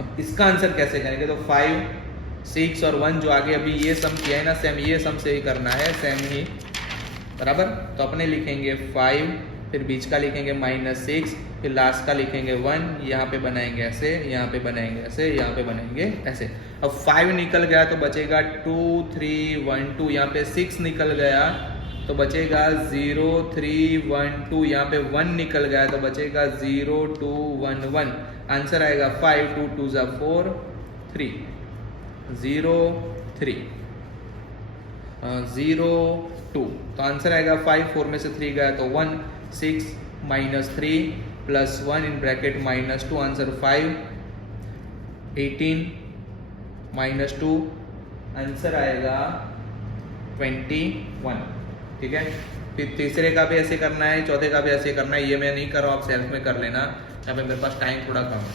अब इसका आंसर कैसे करेंगे, तो 5 6 और 1 जो आगे अभी ये सम किया है ना, सेम ये सम से ही करना है, सेम ही बराबर। तो अपने लिखेंगे 5, फिर बीच का लिखेंगे -6, फिर लास्ट का लिखेंगे 1, यहाँ पे बनाएंगे ऐसे, यहाँ पे बनाएंगे ऐसे, यहाँ पे बनाएंगे ऐसे। अब 5 निकल गया तो बचेगा 2 3 1 2, यहाँ पे 6 निकल गया तो बचेगा 0 3 1 2, यहाँ पे 1 निकल गया तो बचेगा 0 2 1 1। आंसर आएगा 5 2 2 4 3 0 3 0 2। तो आंसर आएगा 5, 4 में से 3 गया तो 1, 6 -3 plus 1 in bracket -2, answer 5, 18 -2, answer आएगा 21। ठीक है, फिर तीसरे का भी ऐसे करना है, चौथे का भी ऐसे करना है। ये मैं नहीं कर रहा हूँ, आप सेल्फ में कर लेना, यहाँ पे मेरे पास टाइम थोड़ा कम है।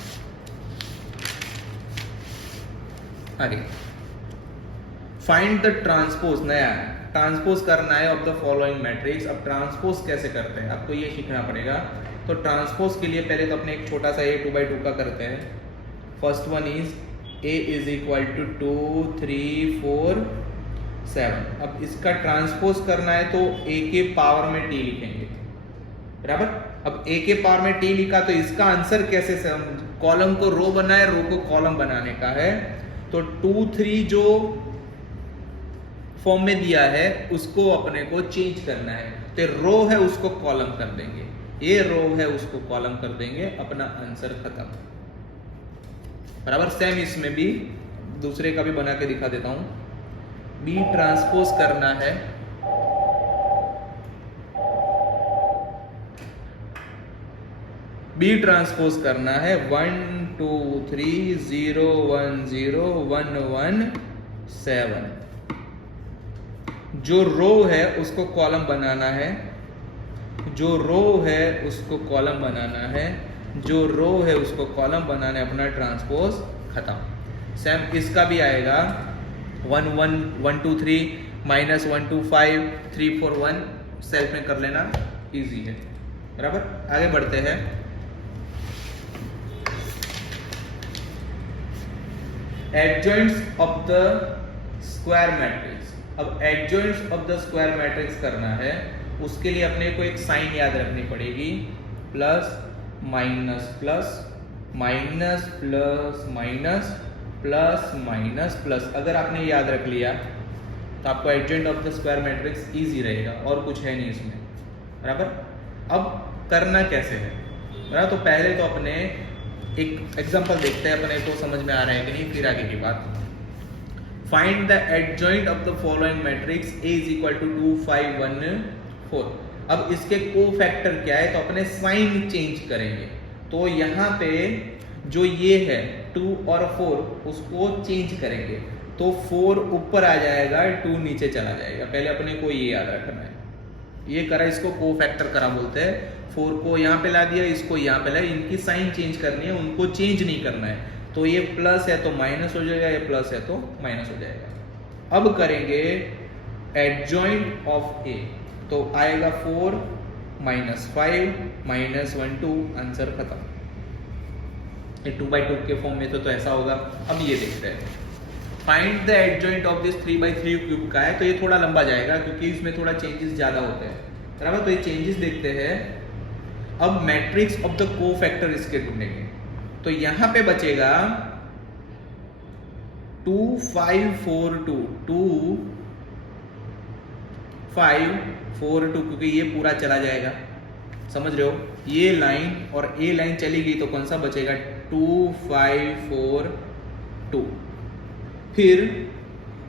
आगे फाइंड द ट्रांसपोज, नया है, ट्रांसपोज करना है ऑफ द फॉलोइंग मैट्रिक्स। अब ट्रांसपोज कैसे करते हैं आपको ये सीखना पड़ेगा। तो ट्रांसपोज के लिए पहले तो अपने एक छोटा सा a 2/2 का करते हैं। First one is a is equal to 2 3 4 7। अब इसका ट्रांसपोज करना है तो a के पावर में t लिखेंगे, बराबर। अब a के पावर में t लिखा तो इसका आंसर कैसे, कॉलम को रो बनना है, रो को कॉलम बनाने का है। तो 2 3 जो फॉर्म में दिया है उसको अपने को चेंज करना है। तो रो है उसको कॉलम कर देंगे, ये रो है उसको कॉलम कर देंगे, अपना आंसर खत्म, बराबर। सेम इसमें भी दूसरे का भी बना के दिखा देता हूं। बी ट्रांसपोज करना है, बी ट्रांसपोज करना है 1 2 3 0 1 0 1 1 7। जो रो है उसको कॉलम बनाना है, जो रो है उसको कॉलम बनाना है, जो रो है उसको कॉलम बनाना है, अपना ट्रांसपोज खत्म। सेम इसका भी आएगा 1 1 1 2 3 -1 2 5 3 4 1, सेल्फ में कर लेना, इजी है, बराबर। आगे बढ़ते हैं। एडजॉइंट्स ऑफ द स्क्वायर मैट्रिक्स। अब एडजॉइंट्स ऑफ द स्क्वायर मैट्रिक्स करना है, उसके लिए अपने को एक साइन याद रखनी पड़ेगी, plus minus plus minus plus minus plus minus plus. अगर आपने याद रख लिया तो आपको adjoint of the square matrix easy रहेगा, और कुछ है नहीं इसमें, बराबर। अब करना कैसे है, बराबर। तो पहले तो अपने एक एग्जांपल देखते हैं, अपने को समझ में आ रहा है कि नहीं, फिर आगे की बात। Find the adjoint of the following matrix a is equal to 2 5 1 4। अब इसके कोफैक्टर क्या है, तो अपने साइन चेंज करेंगे। तो यहाँ पे जो ये है 2 और 4 उसको चेंज करेंगे, तो 4 ऊपर आ जाएगा, 2 नीचे चला जाएगा। पहले अपने को ये याद रखना है, ये करा, इसको कोफैक्टर करा बोलते हैं। 4 को यहाँ पे ला दिया, इसको यहाँ पे ला, इनकी साइन चेंज करनी है, उनको चेंज नहीं करना है। तो ये प्लस है तो माइनस हो जाएगा, ये प्लस है तो माइनस हो जाएगा। अब करेंगे एडजॉइंट ऑफ ए, तो आएगा 4 -5 -1 2, आंसर खत्म। ये 2/2 के फॉर्म में तो ऐसा होगा। अब ये देखते हैं, find the adjoint of this 3/3 cube का है, तो ये थोड़ा लंबा जाएगा क्योंकि इसमें थोड़ा चेंजेस ज्यादा होते हैं, बराबर। तो ये चेंजेस देखते हैं। अब मैट्रिक्स ऑफ द कोफैक्टर इसके ढूंढेंगे, तो यहां पे बचेगा 2 5 4 2 2 5 4 2, क्योंकि ये पूरा चला जाएगा, समझ रहे हो। ये लाइन और ए लाइन चली गई तो कौन सा बचेगा, 2 5 4 2। फिर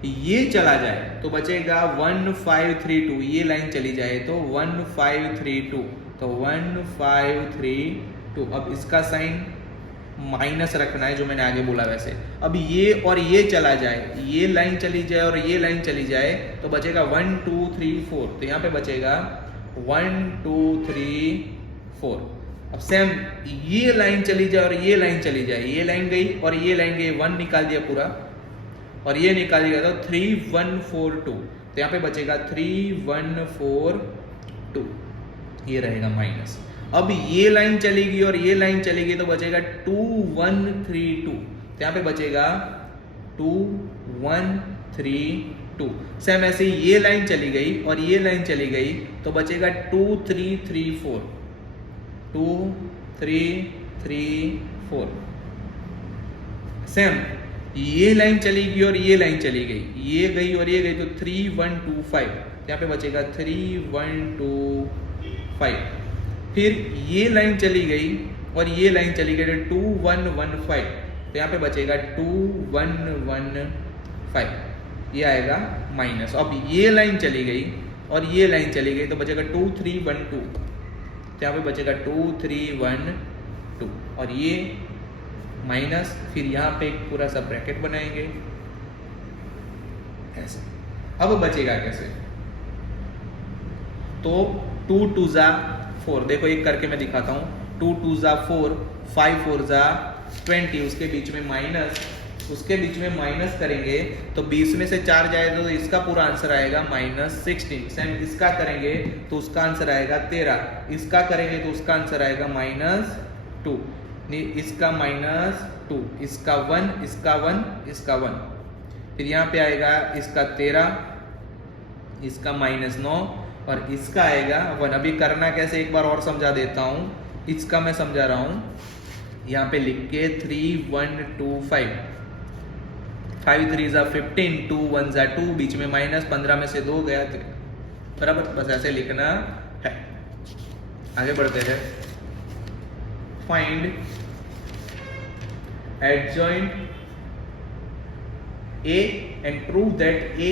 ये चला जाए तो बचेगा 1 5 3 2, ये लाइन चली जाए तो 1 5 3 2, तो 1 5 3 2। अब इसका साइन माइनस रखना है, जो मैंने आगे बोला वैसे। अब ये और ये चला जाए, ये लाइन चली जाए और ये लाइन चली जाए तो बचेगा 1 2 3 4, तो यहाँ पे बचेगा 1 2 3 4। अब सेम ये लाइन चली जाए और ये लाइन चली जाए, ये लाइन गई और ये लाइन गई, 1 निकाल दिया पूरा और ये निकाल दिया, तो 3 1 4 2, तो यहाँ पे बचेगा 3 1 4 2, ये रहेगा माइनस। अब ये लाइन चलेगी और ये लाइन चलेगी तो बचेगा 2 1 3 2, तो यहाँ पे बचेगा 2 1 3 2। सेम ऐसे ही ये लाइन चली गई और ये लाइन चली गई तो बचेगा 2 3 3 4, 2 3 3 4। सेम ये लाइन चली गई और ये लाइन चली गई, ये गई और ये गई तो 3 1 2 5, यहाँ पे बचेगा 3 1 2 5। फिर ये लाइन चली गई और ये लाइन चली गई तो 2 1 1 5, तो यहाँ पे बचेगा 2 1 1 5, ये आएगा माइनस। अब ये लाइन चली गई और ये लाइन चली गई तो बचेगा 2 3 1 2, तो यहाँ पे बचेगा 2 3 1 2 और ये माइनस। फिर यहाँ पे एक पूरा सा ब्रैकेट बनाएंगे ऐसे। अब बचेगा कैसे, तो 2 2 जा 4, देखो एक करके मैं दिखाता हूँ। 2 2 जा 4, 5 4 जा 20, उसके बीच में माइनस, उसके बीच में माइनस करेंगे तो 20 में से 4 जाएगा तो इसका पूरा आंसर आएगा -16। सेम इसका करेंगे तो उसका आंसर आएगा 13, इसका करेंगे तो उसका आंसर आएगा -2, इसका -2, इसका 1, इसका 1, इसका 1। फिर यहाँ पे आएगा इसका 13, इसका -9 और इसका आएगा 1। अभी करना कैसे एक बार और समझा देता हूँ, इसका मैं समझा रहा हूँ। यहाँ पे लिख के 3 1 2 5, 5 3 जा 15, 2 1 जा 2, बीच में माइनस, 15 में से 2 गया 3, बराबर। बस ऐसे लिखना है। आगे बढ़ते हैं। Find adjoint A and prove that A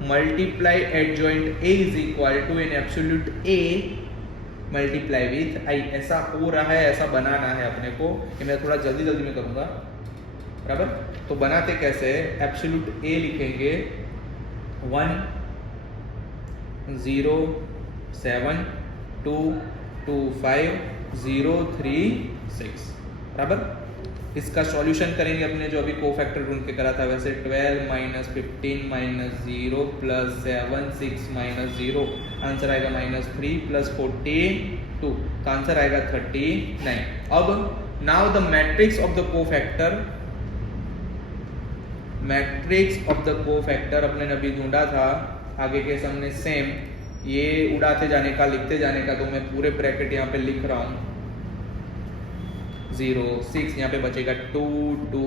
multiply adjoint A is equal to an absolute A multiply with I। ऐसा हो रहा है, ऐसा बनाना है अपने को, कि मैं थोड़ा जल्दी जल्दी में करूंगा, बराबर। तो बनाते कैसे है, एब्सोल्यूट A लिखेंगे 1 0 7 2 2 5 0 3 6, बराबर। इसका सॉल्यूशन करेंगे अपने जो अभी कोफैक्टर ढूंढ के करा था वैसे। 12 -15 -0 + 7 6 -0, आंसर आएगा -3 + 42, तो आंसर आएगा 39। अब now the matrix of the cofactor, matrix of the cofactor अपने ने अभी ढूंढा था। आगे के सामने सेम ये उड़ाते जाने का, लिखते जाने का, तो मैं पूरे ब्रैकेट यहाँ पे लिख रहा हूँ। 0 6, यहाँ पे बचेगा 2 2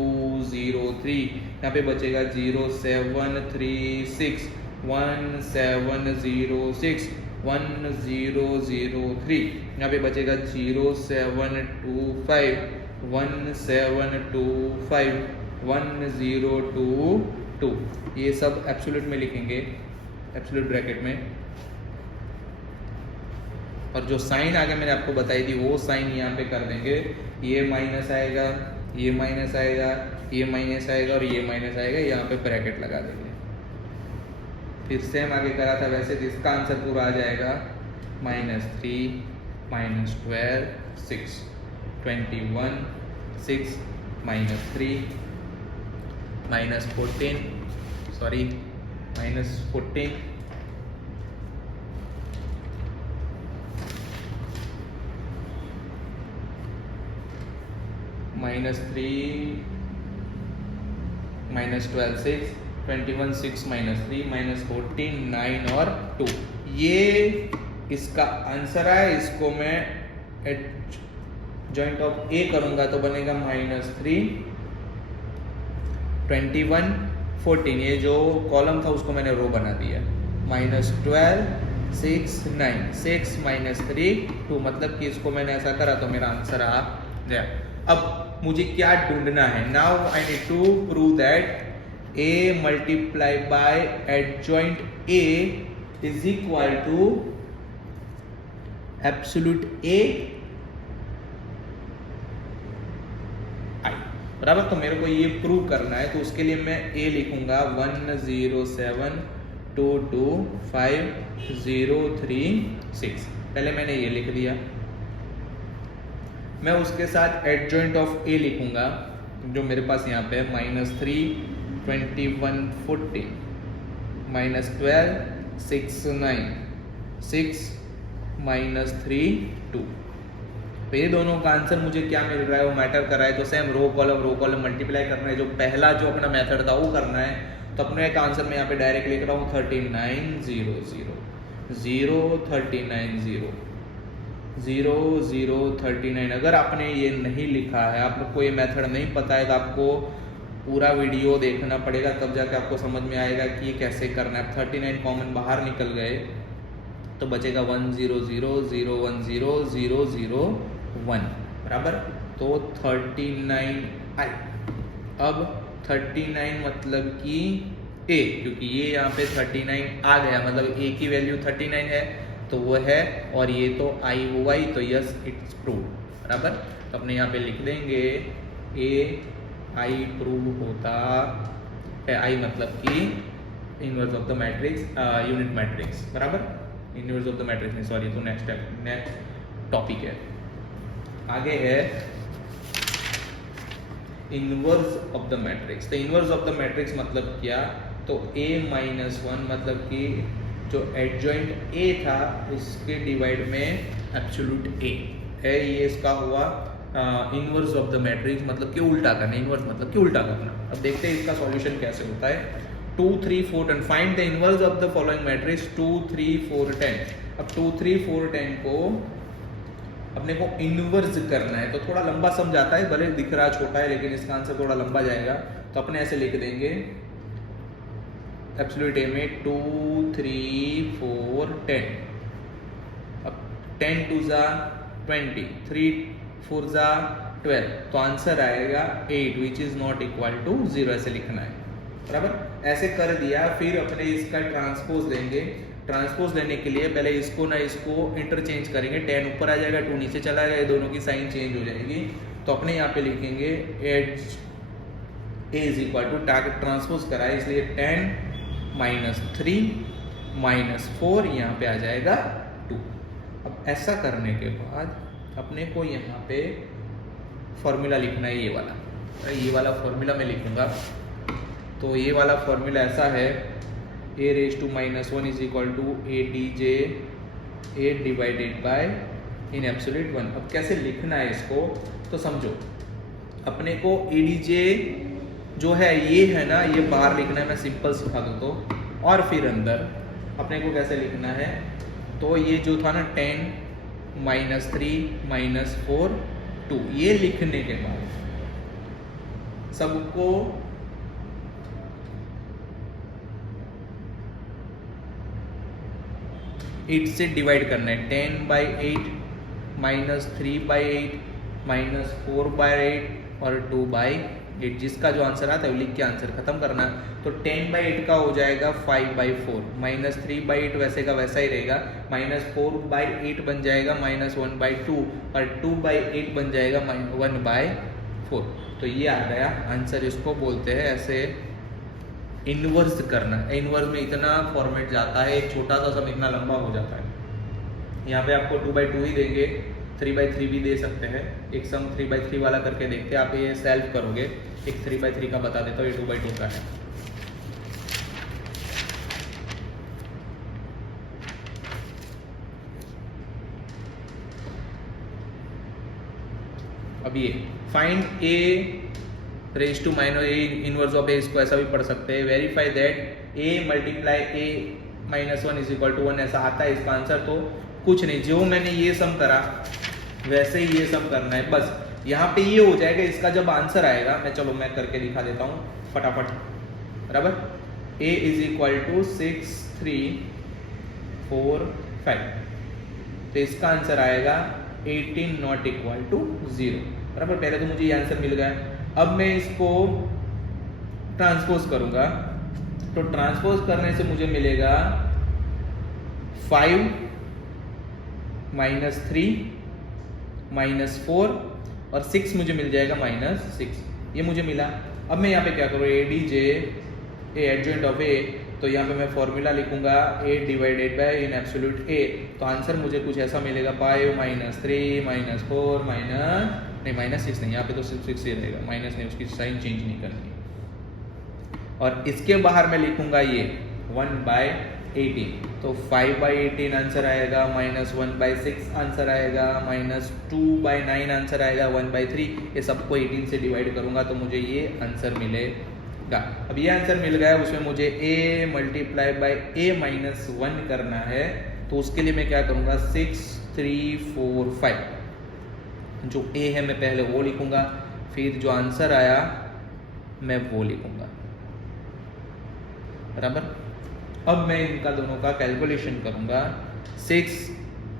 0 3, यहाँ पे बचेगा 0 7 3 6 1 7 0 6 1 0 0 3, यहाँ पे बचेगा 0 7 2 5 1 7 2 5 1 0 2 2। ये सब एब्सोल्यूट में लिखेंगे, एब्सोल्यूट ब्रैकेट में। और जो साइन आगे मैंने आपको बताई थी वो साइन यहाँ पे कर देंगे। ये माइनस आएगा, ये माइनस आएगा, ये माइनस आएगा और ये माइनस आएगा, यहाँ पे ब्रैकेट लगा देंगे। फिर सेम आगे करा था वैसे, तो इसका आंसर पूरा आ जाएगा -3 -12 6 21 6 -3 -14, सॉरी -14 -3 -12 6 21 6 -3 -14 9 और 2, ये इसका आंसर है। इसको मैं एडजॉइंट ऑफ ए करूंगा तो बनेगा -3 21 14, ये जो कॉलम था उसको मैंने रो बना दिया। -12 6 9 6 -3 2, मतलब कि इसको मैंने ऐसा करा तो मेरा आंसर आ गया। अब मुझे क्या ढूंढना है, now I need to prove that A multiply by adjoint A is equal to absolute A I, बराबर। तो मेरे को ये प्रूव करना है, तो उसके लिए मैं A लिखूंगा 1 0 7 2 2 5 0 3 6, पहले मैंने ये लिख दिया। मैं उसके साथ एडजॉइंट ऑफ A लिखूंगा जो मेरे पास यहाँ पे है -3 21 14 -12 6 9 6 -3 2। तो ये दोनों का आंसर मुझे क्या मिल रहा है वो मैटर कर रहा है। तो सेम रो कॉलम मल्टीप्लाई करना है, जो पहला जो अपना मेथड था वो करना है। तो अपने का आंसर मैं यहाँ पे डायरेक्ट लिख रहा हूँ 3900 अगर आपने ये नहीं लिखा है, आपको ये मेथड नहीं पता है, तो आपको पूरा वीडियो देखना पड़ेगा, तब जाके आपको समझ में आएगा कि ये कैसे करना है। 39 कॉमन बाहर निकल गए तो बचेगा 100,0,0,0,0,1 बराबर। तो 39 आई। अब 39 मतलब कि ए, क्योंकि ये यहाँ पे 39 आ गया, मतलब ए की वैल्यू 39 है तो वो है, और ये तो आई हुआ ही, तो यस इट्स प्रूव बराबर। तो अपने यहाँ पे लिख देंगे ए आई प्रूव होता है। आई मतलब कि inverse of the matrix, unit matrix बराबर। इनवर्स ऑफ द मैट्रिक्स नहीं, सॉरी, तो नेक्स्ट टॉपिक है, आगे है इनवर्स ऑफ द मैट्रिक्स। तो इनवर्स ऑफ द मैट्रिक्स मतलब क्या, तो a माइनस 1 मतलब कि जो एडजॉइंट a था उसके डिवाइड में एब्सोल्यूट a है, ये इसका हुआ इनवर्स ऑफ द मैट्रिक्स, मतलब कि उल्टा करना। इनवर्स मतलब कि उल्टा करना। अब देखते हैं इसका सॉल्यूशन कैसे होता है। 2 3 4 10 find the inverse of the following matrix 2 3 4 10। अब 2 3 4 10 को अपने को इनवर्स करना है, तो थोड़ा लंबा सम जाता है, भले दिख रहा छोटा है लेकिन इसका आंसर थोड़ा लंबा जाएगा। तो अपने ऐसे लिख देंगे एब्सोल्यूट ए में 2 3 4 10। अब 10 2 ज़ा 20, 3 4 ज़ा 12, तो आंसर आएगा 8 which is not equal to 0, ऐसे लिखना है बराबर। ऐसे कर दिया, फिर अपने इसका ट्रांसपोज लेंगे। ट्रांसपोज लेने के लिए पहले इसको ना इसको इंटरचेंज करेंगे, 10 ऊपर आ जाएगा, 2 नीचे चला जाएगा, दोनों की साइन चेंज हो जाएगी। तो अपने यहाँ पे लिखेंगे H A is equal to, target transpose करा है इसलिए 10 माइनस 3 माइनस 4, यहाँ पे आ जाएगा 2। अब ऐसा करने के बाद अपने को यहाँ पे फॉर्मूला लिखना है, ये वाला फॉर्मूला मैं लिखूंगा। तो ये वाला फॉर्मूला ऐसा है, a raise to minus 1 is equal to A D J A divided by in absolute 1। अब कैसे लिखना है इसको तो समझो। अपने को ए डी जे जो है ये है ना, ये बाहर लिखना है, मैं सिंपल सिखा दूँ तो। और फिर अंदर अपने को कैसे लिखना है, तो ये जो था ना 10 माइनस 3 माइनस 4 2, ये लिखने के बाद सबको एट से डिवाइड करना है। 10 by 8 minus 3 by 8 minus 4 by 8 और 2 बाई 8, जिसका जो आंसर आता है वो लिख के आंसर खत्म करना। तो 10 बाई 8 का हो जाएगा 5 बाई 4, माइनस 3 बाई 8 वैसे का वैसा ही रहेगा, माइनस 4 बाई 8 बन जाएगा माइनस 1 बाई 2, और 2 बाई 8 बन जाएगा 1 बाई 4। तो ये आ गया आंसर। इसको बोलते हैं ऐसे इनवर्स करना। इनवर्स में इतना फॉर्मेट जाता है, एक छोटा सा सम इतना लंबा हो जाता है। यहाँ पे आपको 2/2 ही देंगे, 3/3 भी दे सकते हैं। एक सम 3/3 वाला करके देखते हैं, आप ये सेल्फ करोगे। एक 3/3 का बता देता हूँ, ये 2/2 का है। अब ये find A raise to minus A inverse of A, इसको ऐसा भी पढ़ सकते हैं। Verify that A multiply A minus 1 is equal to 1, ऐसा आता है इसका आंसर। तो कुछ नहीं, जो मैंने ये सम करा वैसे ही ये सम करना है, बस यहाँ पे ये हो जाएगा। इसका जब आंसर आएगा, मैं करके दिखा देता हूँ फटाफट बराबर। ए इज इक्वल टू 6 3 4 5, तो इसका आंसर आएगा 18 नॉट इक्वल टू 0 बराबर। पहले तो मुझे ये आंसर मिल गया। अब मैं इसको ट्रांसपोज करूंगा, तो ट्रांसपोज करने से मुझे मिलेगा 5 माइनस 3 माइनस 4 और 6 मुझे मिल जाएगा -6, ये मुझे मिला। अब मैं यहाँ पे क्या करूँ, A D J A adjoint of A, तो यहाँ पे मैं फॉर्मूला लिखूंगा A divided by in absolute A. तो आंसर मुझे कुछ ऐसा मिलेगा 5 माइनस 3 माइनस 4 -6 नहीं, यहाँ पे तो सिर्फ 6 ही रहेगा, माइनस नहीं, उसकी साइन चेंज नहीं करनी। और इसके बाहर मैं लिखूंगा ये 1/18, तो 5/18 आंसर आएगा, -1/6 आंसर आएगा, -2/9 आंसर आएगा, 1/3। ये सबको 18 से डिवाइड करूंगा तो मुझे ये आंसर मिलेगा। अब ये आंसर मिल गया, उसमें मुझे a मल्टीप्लाई बाई a-1 करना है, तो उसके लिए मैं क्या करूँगा 6 3 4 5, जो a है मैं पहले वो लिखूँगा, फिर जो आंसर आया मैं वो लिखूँगा, बराबर। अब मैं इनका दोनों का कैलकुलेशन करूँगा, 6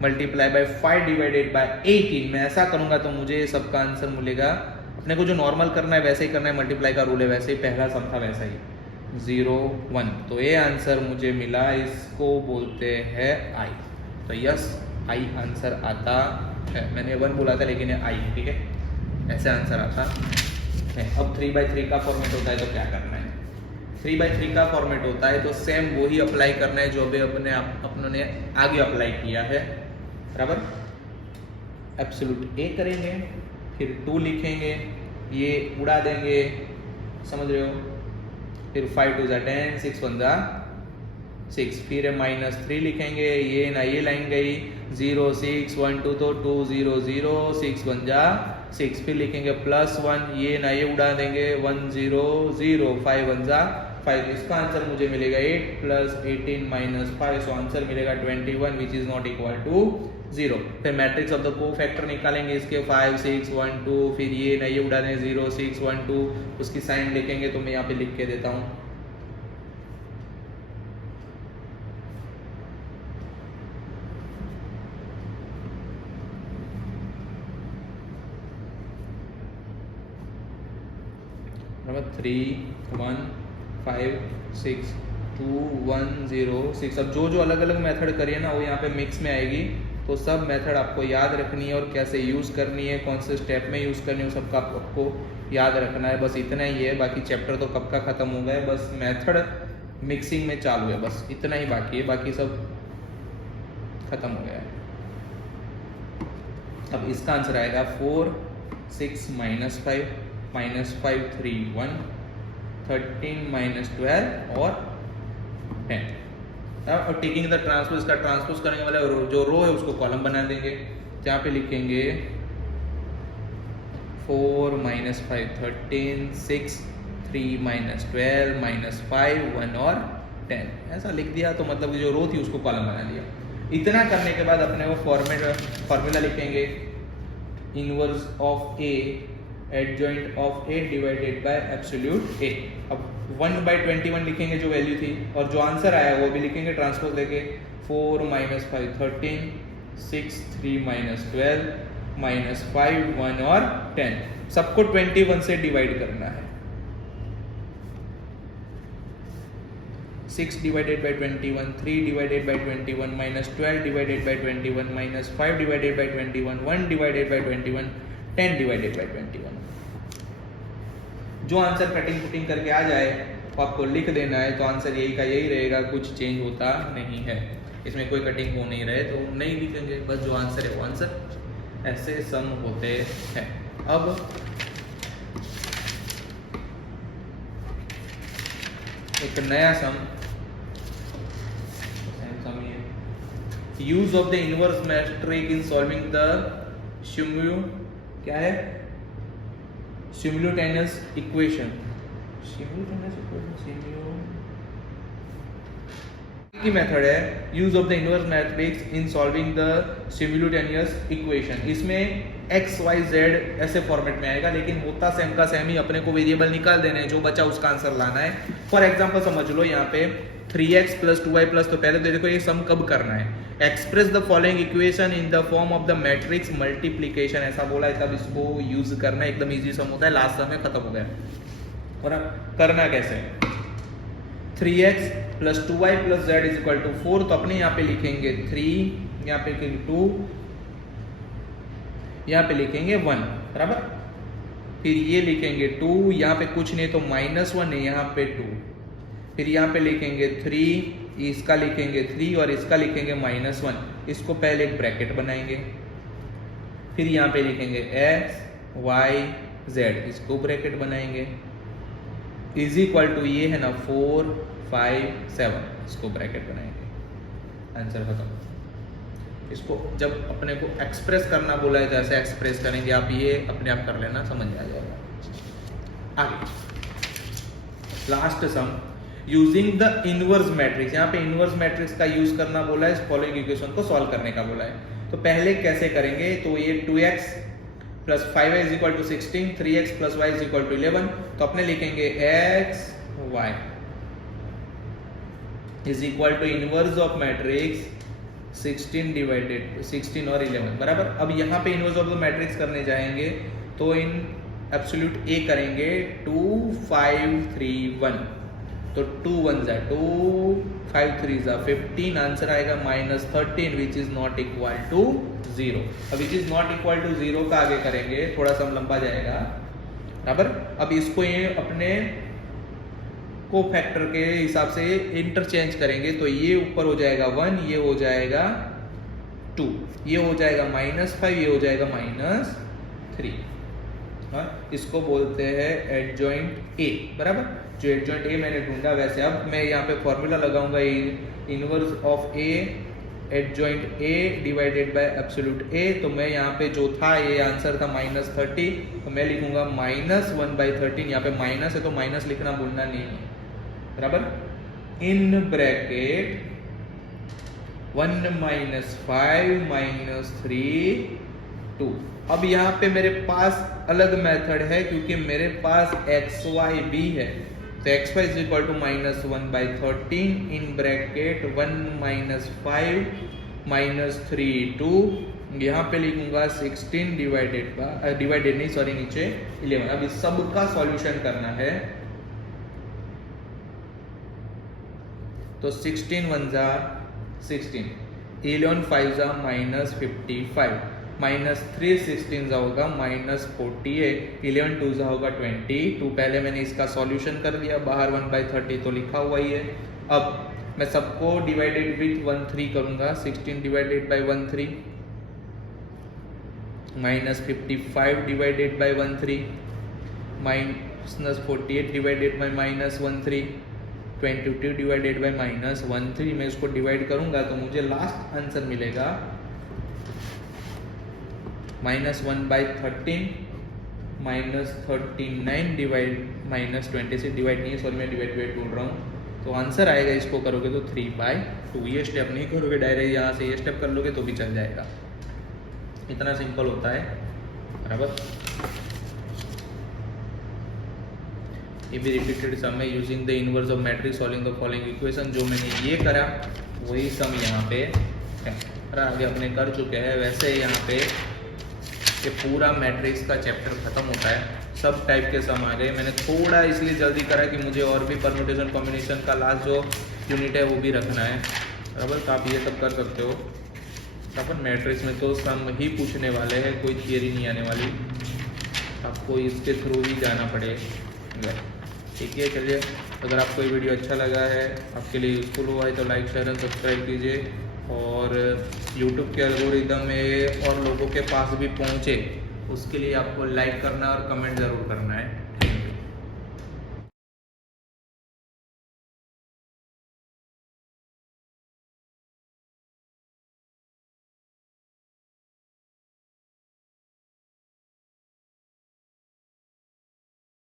मल्टीप्लाई बाई 5 डिवाइडेड बाई 18, मैं ऐसा करूँगा तो मुझे सबका आंसर मिलेगा, अपने को जो नॉर्मल करना है वैसे ही करना है, मल्टीप्लाई का रूल है वैसे ही, पहला सम था वैसा ही 0 1, तो ये आंसर मुझे मिला, इसको बोलते हैं आई। तो यस आई आंसर आता है, मैंने 1 बोला था लेकिन ये आई, ठीक है, ऐसे आंसर आता है। अब 3/3 का फॉर्मेट होता है तो क्या करना है, 3/3 का फॉर्मेट होता है तो सेम वही अप्लाई करना है जो अभी अपनों ने आगे अप्लाई किया है, बराबर। एब्सोल्यूट ए करेंगे, फिर 2 लिखेंगे, ये उड़ा देंगे, समझ रहे हो, फिर 5 2 ज़ा 10, 6 1 ज़ा 6, फिर -3 लिखेंगे, ये ना ये लाइन गई, 0 6 1 2 तो 2 0 0, 6 1 ज़ा 6, फिर लिखेंगे +1, ये ना ये उड़ा देंगे, 1 0 0, 5 1 ज़ा 5, इसका आंसर मुझे मिलेगा 8 + 18 - 5, सो आंसर मिलेगा 21 which is not equal to 0। फिर मैट्रिक्स ऑफ द कोफैक्टर निकालेंगे इसके 5 6 1 2, फिर ये ना ये उड़ा दें 0 6 1 2, उसकी साइन लिखेंगे, तो मैं यहाँ पे लिख के देता हूँ, नंबर 3 1 5 6 2 1 0 6। अब जो अलग अलग मेथड करिए ना वो यहाँ पे मिक्स में आएगी, तो सब मेथड आपको याद रखनी है और कैसे यूज़ करनी है, कौन से स्टेप में यूज़ करनी है, सबका आपको याद रखना है, बस इतना ही है। बाकी चैप्टर तो कब का ख़त्म हो गया है, बस मेथड मिक्सिंग में चालू है, बस इतना ही बाकी है, बाकी सब ख़त्म हो गया है। अब इसका आंसर आएगा 4 6 - 5 -5 3 1, 13 - 12 और 10। और टेकिंग द ट्रांसपोज, का ट्रांसपोज करने वाला जो रो है उसको कॉलम बना देंगे, जहाँ पे लिखेंगे 4 - 5 13, 6 3 - 12 -5 1 और 10, ऐसा लिख दिया, तो मतलब जो रो थी उसको कॉलम बना लिया। इतना करने के बाद अपने वो फॉर्मूला लिखेंगे, inverse of A adjoint of A divided by absolute A. अब 1/21 लिखेंगे जो वैल्यू थी, और जो आंसर आया वो भी लिखेंगे ट्रांसपोज लेके, 4 - 5 13, 6 3 - 12 -5 1 और 10, सबको 21 से डिवाइड करना है। 6 divided by 21, 3 divided by 21, -12 divided by 21, -5 divided by 21, 1 divided by 21, 10 divided by 21। जो आंसर कटिंग पुटिंग करके आ जाए तो आपको लिख देना है, तो आंसर यही का यही रहेगा, कुछ चेंज होता नहीं है, इसमें कोई कटिंग हो नहीं रहे तो नहीं लिखेंगे, बस जो आंसर है वो आंसर। ऐसे सम होते हैं। अब एक नया some use of the inverse matrix in solving the क्या है सिमुलेटेनियस इक्वेशन, की मेथड है use of the inverse matrix in solving the simultaneous equation. इसमें एक्स वाई जेड ऐसे फॉर्मेट में आएगा, लेकिन होता सेम का सेम ही, अपने को वेरिएबल निकाल देने हैं, जो बचा उसका आंसर लाना है। फॉर एग्जांपल समझ लो यहाँ पे 3x + 2y +, तो पहले तो देखो ये सम कब करना है, express the following equation in the form of the matrix multiplication, ऐसा बोला है, तब इसको यूज करना है, एकदम इजी सम होता है, लास्ट सम में खत्म हो गया। और अब करना कैसे, 3x + 2y + z = 4, तो अपने यहाँ पे लिखेंगे 3, यहाँ पे लिखेंगे 2, यहाँ पे लिखेंगे 1, बराबर। फिर ये लिखेंगे 2, यहाँ पे कुछ नहीं तो -1 है, यहाँ पे 2, फिर यहाँ पे लिखेंगे 3, इसका लिखेंगे 3 और इसका लिखेंगे -1, इसको पहले एक ब्रैकेट बनाएंगे, फिर यहाँ पे लिखेंगे x y z, इसको ब्रैकेट बनाएंगे, इज इक्वल टू ये है ना 4 5 7, इसको ब्रैकेट बनाएंगे, आंसर खत्म। इसको जब अपने को एक्सप्रेस करना बोला है, जैसे एक्सप्रेस करेंगे आप, ये अपने आप कर लेना, समझ में आ जाएगा। आगे last sum using the inverse matrix, यहाँ पे इनवर्स मैट्रिक्स का यूज करना बोला है, फॉलोइंग इक्वेशन को सॉल्व करने का बोला है। तो पहले कैसे करेंगे, तो ये 2x plus 5y is equal to 16, 3x plus y is equal to 11, तो अपने लिखेंगे x y is equal to inverse of matrix 16 divided 16 और 11 बराबर। अब यहाँ पे इनवर्स ऑफ द मैट्रिक्स करने जाएंगे तो इन एब्सोल्यूट a करेंगे 2 5 3 1, तो 2 1 जा 2 5 3 जा 15, आंसर आएगा -13 which is not equal to 0। अब which is not equal to 0 का आगे करेंगे, थोड़ा सा लंबा जाएगा बराबर। अब इसको ये अपने को फैक्टर के हिसाब से इंटरचेंज करेंगे, तो ये ऊपर हो जाएगा 1, ये हो जाएगा 2, ये हो जाएगा -5, ये हो जाएगा -3। इसको बोलते हैं एडजॉइंट ए बराबर। जो एडजॉइंट ए मैंने ढूंढा, वैसे अब मैं यहाँ पे फॉर्मूला लगाऊंगा inverse of A adjoint A divided by absolute A. तो मैं यहाँ पे जो था ये आंसर था -30, तो मैं लिखूंगा -1/13। यहाँ पे माइनस है तो माइनस लिखना भूलना नहीं है बराबर। इन ब्रैकेट 1 -5 -3 2। अब यहाँ पे मेरे पास अलग मेथड है क्योंकि मेरे पास एक्स वाई भी है, तो X Y is equal to -1/13 in bracket 1 -5 -3 2। यहाँ पे लिखूंगा 16 डिवाइडेड नहीं सॉरी नीचे 11। अब इस सब का सॉल्यूशन करना है, तो 16 1 जा 16, 11 5 जा -55, -3 16 जा होगा -48, 11 2 जा होगा 22। पहले मैंने इसका सॉल्यूशन कर दिया, बाहर 1/30 तो लिखा हुआ ही है। अब मैं सबको डिवाइडेड विथ 13 करूंगा, 16 divided by 13 -55 divided by 13 -48 divided by -13 22 divided by -13। मैं इसको डिवाइड करूंगा तो मुझे लास्ट आंसर मिलेगा -1/13 -39 डिवाइड -26 डिवाइड नहीं है सॉरी मैं डिवाइड ढूंढ रहा हूँ। तो आंसर आएगा, इसको करोगे तो 3/2। ये स्टेप नहीं करोगे डायरेक्ट यहाँ से ये स्टेप कर लोगे तो भी चल जाएगा, इतना सिंपल होता है बराबर। ये भी रिपीटेड सम है using the inverse of matrix solving the following equation. जो मैंने ये करा वही सम यहाँ पे आगे अपने कर चुके हैं। वैसे यहाँ पे ये पूरा मैट्रिक्स का चैप्टर खत्म होता है, सब टाइप के सम आ गए। मैंने थोड़ा इसलिए जल्दी करा कि मुझे और भी परम्यूटेशन कॉम्बिनेशन का लास्ट जो यूनिट है वो भी रखना है बराबर। तो आप ये सब कर सकते हो बराबर। मैट्रिक्स में तो सम ही पूछने वाले हैं, कोई थियरी नहीं आने वाली, आपको इसके थ्रू ही जाना पड़ेगा। ठीक है, चलिए अगर आपको ये वीडियो अच्छा लगा है, आपके लिए यूज़फुल हुआ है तो लाइक शेयर एंड सब्सक्राइब कीजिए, और YouTube के एल्गोरिदम में और लोगों के पास भी पहुँचे उसके लिए आपको लाइक करना और कमेंट ज़रूर करना है।